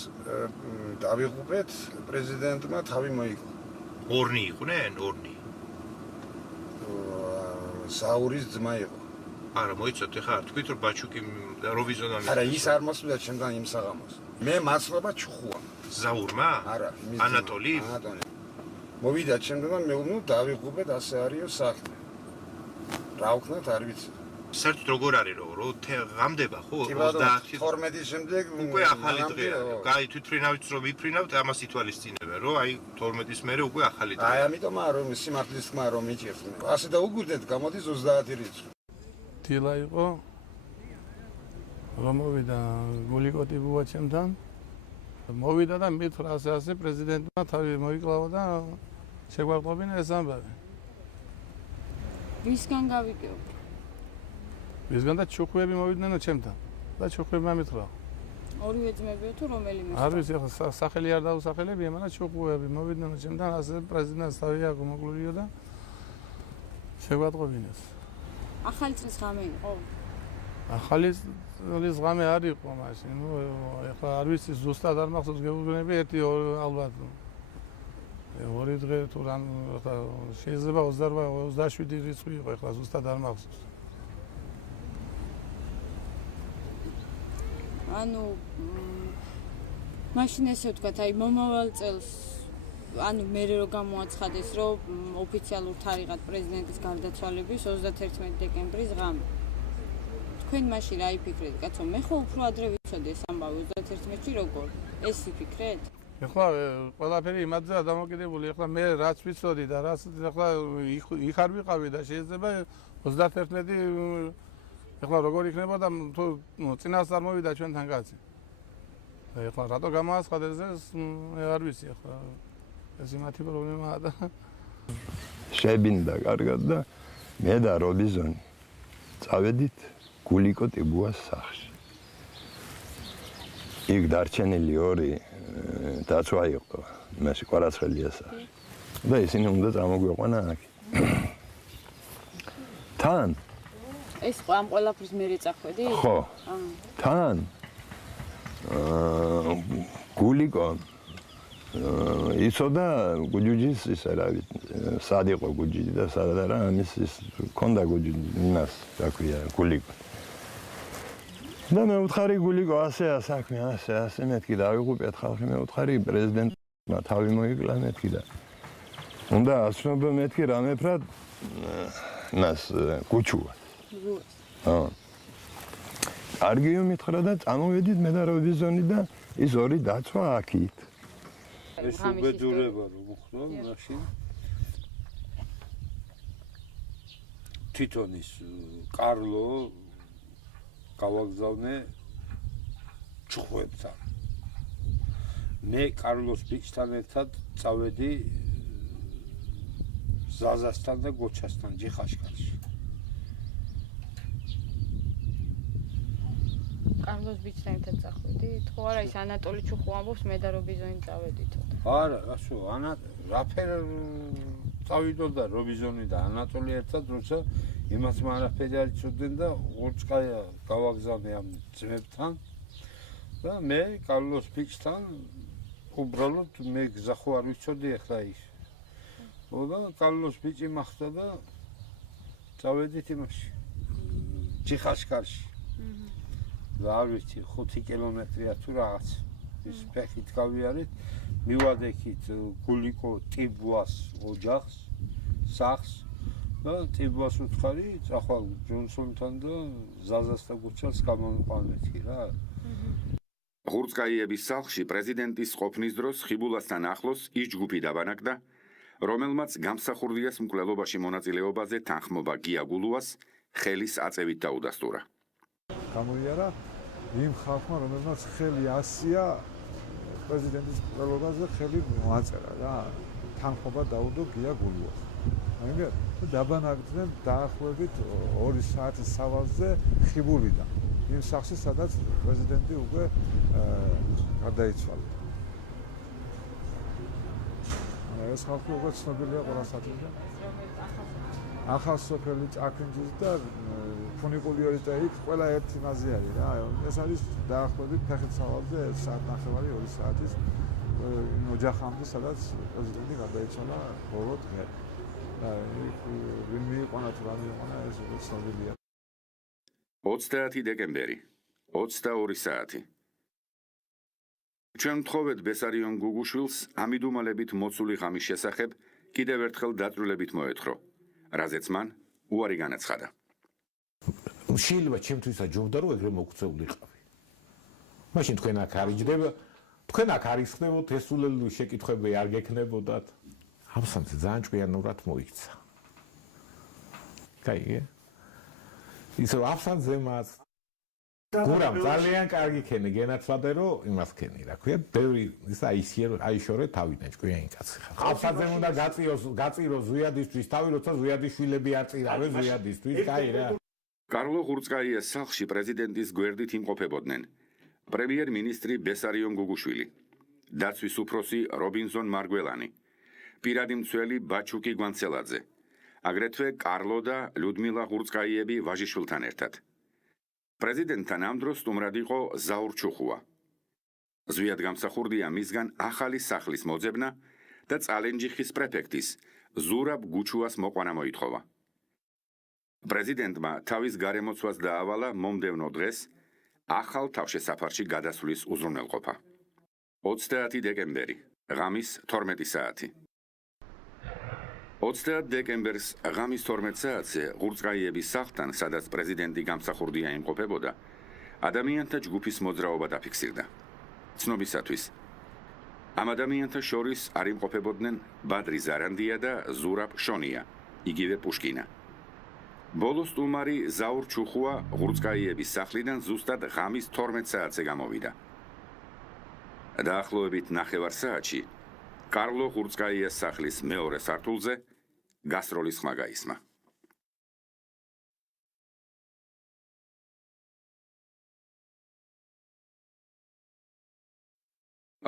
დავიღუპეთ პრეზიდენტმა თავი მოიგო ორნი იყვნენ ორნი საურის ძმა იყო არა მოიცოთ ეხლა თქვით რომ ბაჩუკი როვიზონამ არა ის არ მოსვიდა ჩემთან იმ საღამოს მე მასწავლება ჩუხუა ზაურმა არა ანატოლი მოვიდა ჩემთან და მეუბნო დავიღუპეთ ასე არისო საქმე რა ვქნათ არ ვიცი საერთოდ როგორ არის რომ ღამდება ხო 30 შემდეგ უკვე ახალი დღეა გაი თვითფრინავით რომ ვიფრინავთ ამას ითვალისწინებენ რომ აი 12-ის მერე უკვე ახალი დღეა აი ამიტომაა რომ სიმართლის თქმა რომ მიჭირს ასე და უგვირდეთ გამოდის 30 რიცხვი დილა იყო რომ მოვიდა გულიკოტი ბუა ჩემთან მოვიდა და მითხრა ასე პრეზიდენტმა თავი მოიკლავა და შეგვაყობინა ეს ამბავი ვისგან გავიგეო ვისგან და ჩუქუები მოვიდნენ ჩემთან და ჩუქუებმა მითხრა ორივე ძმებიო თუ რომელი მისცა არ ვიცი ახლა სახელი არ დაუსახელებია მაგრამ ჩუქუები მოვიდნენ ჩემთან ასე პრეზიდენტს თავი აქ მოკლურიო და შეგვაყობინეს ახალი წლის ღამე იყო ახალი წლის ღამე არ იყო მაშინ ახლა არ ვიცი ზუსტად არ მახსოვს გეუბნები ერთი ალბათ ორი დღე თუ რამ შეიძლება 28-27 რიცხვი იყო ახლა ზუსტად არ მახსოვს ანუ მაშინ ესე ვთქვათ აი მომავალ წელს ანუ მე რომ გამოაცხადეს რომ ოფიციალურ თარიღად პრეზიდენტის გარდაცვალების 31 დეკემბრის ღამე თქვენ მაშინ რა იფიქრეთ კაცო მე ხო უფრო ადრე ვიცოდი ეს ამბავი 31-ში როგორ ეს იფიქრეთ ეხლა ყველაფერი იმათზეა დამოკიდებული ეხლა მე რაც ვიცოდი და რაც ეხლა იქ არ ვიყავი და შეიძლება 31-ი ეხლა როგორ იქნებოდა თუ წინასწარ მოვიდა ჩვენთან კაცი და ეხლა რატო გამოაცხადეს ეს მე არ ვიცი ეხლა ეს იმათი პრობლემაა და შებინდა კარგად და მე და რობიზონი წავედით გულიკო ტიბუას სახლში იქ დარჩენილი ორი დაცვა იყო მაშინ კვარაცხელიას სახლში და ისინი უნდა წამოგვიყვანა აქ თან ეს ამ ყველაფრის მე რეწახვედი ხო თან გულიკო იცოდა გუჯუჯის ისე რა ვიცი სად იყო გუჯუჯი და სად არა ამის ის ქონდა გუჯუჯი იმას რა ქვია გულიკო და მე უთხარი გულიკო ასეა საქმე ასე მეთქი დავიღუპეთ ხალხი მე უთხარი პრეზიდენტმა თავი მოიკლა მეთქი და უნდა ასწრებო მეთქი რამეფრად მას კუჩუა კარგიო მითხრა და წამოვედით მე და როვიზონი და ის ორი დაცვა აქით ეს უბედურება რომ მოხდა მაშინ თვითონ ის კარლო გავაგზავნე ჩუხუებთან მე კარლოს ბიჭთან ერთად წავედი ზაზასთან და გოჩასთან ჯიხაშკარში კარლოს ბიჭთან ერთად წახვედით? ხო არა ის ანატოლი ჩუხუ ამბობს მე და რობიზონი წავედით. არა, ასო რაფერ წავიდო და რობიზონი და ანატოლი ერთად როცა იმას არაფერი არ იცოდნენ და ორწყაია გავაგზავნე ამ ძმებთან და მე კარლოს ბიჭთან უბრალოდ მე გზა ხო არ ვიცოდი ახლა ის. და კარლოს ბიჭი მახდა და წავედით იმაში ჯიხაშკარში. და არ ვიცი 5 კილომეტრია თუ რაღაც ის ფეხით გავიარეთ მივადექით გულიკო ტიბუას ოჯახს სახს და ტიბუას უთხარი წახვალ ჯონსონთან და ზაზას და გუჩას გამომყვანეთი რა ღურცკაიების სახლში პრეზიდენტის ყოფნის დროს ხიბულასთან ახლოს ის ჯგუფი დაბანაკდა რომელმაც გამსახურდიას მკვლელობაში მონაწილეობაზე თანხმობა გია გულუას ხელის აწევით დაუდასტურა გამოიარა იმ ხალხმა რომელმაც ხელი ასია პრეზიდენტის მკვლელობაზე ხელი მოაწერა რა თანხმობა დაუდო გია გულუას მაგრამ დაბანაკდნენ დაახლოებით 2 საათის სავალზე ხიბულიდან იმ სახლში, სადაც პრეზიდენტი უკვე გარდაიცვალა. ეს ხალხი უკვე ცნობილია ყველასათვის და ახალ სოფელი წაქინჯის და ფუნიკულიორი და იქ ყველა ერთ იმაზე არის რა. ეს არის დაახლოებით ფეხით სავალზე 1 საათნახევარი 2 საათის ოჯახამდე, სადაც პრეზიდენტი გარდაიცვალა ბოლო დღე. და ვინ მიიყვანა თუ რა მიიყვანა ეს უკვე ცნობილია. 30 დეკემბერი 22 საათი. ჩვენ მთხოვეთ ბესარიონ გუგუშვილს ამიდუმალებით მოცული ღამის შესახებ კიდევ ერთხელ დაწვრილებით მოეთხოვა, რაზეც მან უარი განაცხადა. შეიძლება ჩემთვის აჯობდა რომ ეგრე მოქცეულიყავი. მაშინ თქვენ აქ არიჯდება, თქვენ აქ არიხდებოდ ესულელი შეკითხვები არ გექნებოდათ. აბსოლუტურად ძალიან ჭკვიანურად მოიქცა. კაი? ისე აბსოლუტზე მას გურამ ძალიან კარგი ქენი გენაცვალე რომ იმას ქენი რა ქვია ბევრი ის აიშორე თავიდან ჭკვიანი კაცი ხარ. აბსოლუტზე უნდა გაწირო ზვიადისთვის თავი როცა ზვიადიშვილები არ წირავენ ზვიადისთვის კაი რა. კარლო ხურცკაიას სახლში პრეზიდენტის გვერდით იმყოფებოდნენ პრემიერ-მინისტრი ბესარიონ გუგუშვილი, დაცვის უფროსი რობინზონ მარგველანი, პირადი მცველი ბაჩუკი გვანცელაძე, აგრეთვე კარლო და ლიუდმილა ხურცკაიები ვაჟიშვილთან ერთად. პრეზიდენტთან ამ დროს სტუმრად იყო ზაურ ჩუხუა. ზვიად გამსახურდია მისგან ახალი სახლის მოძებნა და წალენჯიხის პრეფექტის ზურაბ გუჩუას მოყვანა მოითხოვა. პრეზიდენტმა თავის გარემოცვას დაავალა მომდევნო დღეს ახალ თავშესაფარში გადასვლის უზრუნველყოფა. 30 დეკემბერი, ღამის 12 საათი. 30 დეკემბერს ღამის 12 საათზე ხურცკაიების სახლთან, სადაც პრეზიდენტი გამსახურდია იმყოფებოდა, ადამიანთა ჯგუფის მოძრაობა დაფიქსირდა. ცნობისათვის, ამ ადამიანთა შორის არ იმყოფებოდნენ ბადრი ზარანდია და ზურაბ შონია, იგივე პუშკინა. ბოლოს სტუმარი ზაურ ჩუხუა ხურცკაიების სახლიდან ზუსტად ღამის 12 საათზე გამოვიდა. დაახლოებით 9 საათში კარლო ხურცკაიას სახლის მეორე სართულზე გასტროლის ხმა გაისმა.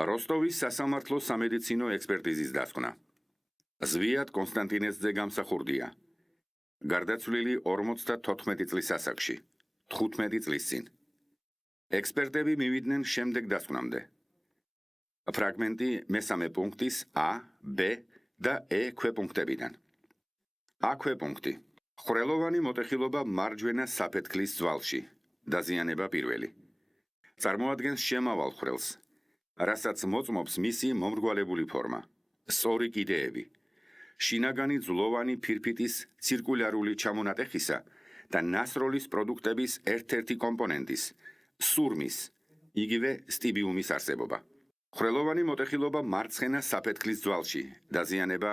როსტოვის სასამართლო სამედიცინო ექსპერტიზის დასკვნა. ზვიად კონსტანტინესძე გამსახურდია. გარდაცვლილი 54 წლის ასაკში, 15 წლის წინ. ექსპერტები მივიდნენ შემდეგ დასკვნამდე. ფრაგმენტი მესამე პუნქტის A, B და E ქვეპუნქტებიდან. A ქვეპუნქტი. ხრელოვანი მოტეხილობა მარჯვენა საფეთქლის ძვალში, დაზიანება პირველი. წარმოადგენს შემავალ ხრელს, რასაც მოწმობს მისი მომრგვალებული ფორმა, სწორი კიდეები. შინაგანი ძვლოვანი ფირფიტის ცირკულარული ჩამონატეხისა და ნასროლის პროდუქტების ერთ-ერთი კომპონენტის, სურმის, იგივე სტიბიუმის არსებობა. ხრელოვანი მოტეხილობა მარცხენა საფეთქლის ძვალში, დაზიანება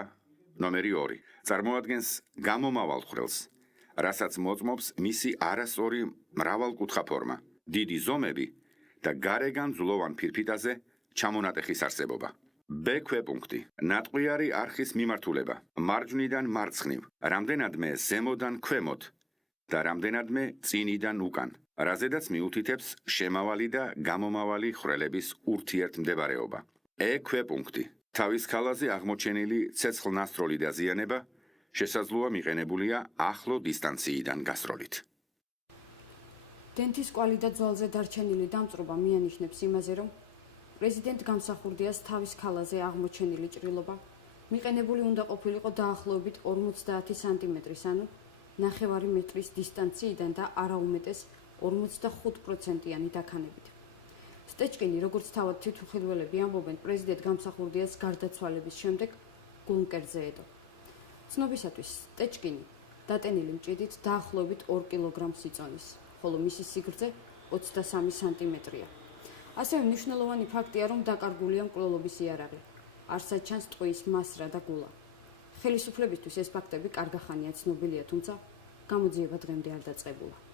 ნომერი 2. წარმოადგენს გამომავალ ხრელს, რასაც მოწმობს მისი არასწორი მრავალკუთხა ფორმა, დიდი ზომები და გარეგან ძვლოვან ფირფიტაზე ჩამონატეხის არსებობა. B ქვეპუნქტი. ნატყვიარი არხის მიმართულება, მარჯვნიდან მარცხნივ, რამდენადმე ზემოდან ქვემოთ და რამდენადმე წინიდან უკან, რაზედაც მიუთითებს შემავალი და გამომავალი ხრელების ურთიერთმდებარეობა. E ქვეპუნქტი. თავის ქალაზე აღმოჩენილი ცეცხლნასროლი დაზიანება შესაძლოა მიყენებულია ახლო დისტანციიდან გასროლით. დენთის კვალი და ძვალზე დარჩენილი დამწვრობა მიანიშნებს იმაზე, რომ პრეზიდენტ გამსახურდიას თავის ქალაზე აღმოჩენილი ჭრილობა მიყენებული უნდა ყოფილიყო დაახლოებით 50 სანტიმეტრის, ანუ 9 მეტრის დისტანციიდან და არაუმეტეს 45%-იანი დაქანებით. სტეჩკინი, როგორც თავად თვითმხილველები ამბობენ, პრეზიდენტ გამსახურდიას გარდაცვალების შემდეგ ბუნკერზე ედო. ცნობისათვის, სტეჩკინი დატენილი მჭიდით დაახლოებით 2 კილოგრამს იწონის, ხოლო მისი სიგრძე 23 სანტიმეტრია. ასევე მნიშვნელოვანი ფაქტია, რომ დაკარგულია მკვლელობის იარაღი. არსად ჩანს ტყუის მასრა და გულა. ხელისუფლებისთვის ეს ფაქტები კარგახანია ცნობილია, თუმცა გამოძიება დღემდე არ დაწყებულა.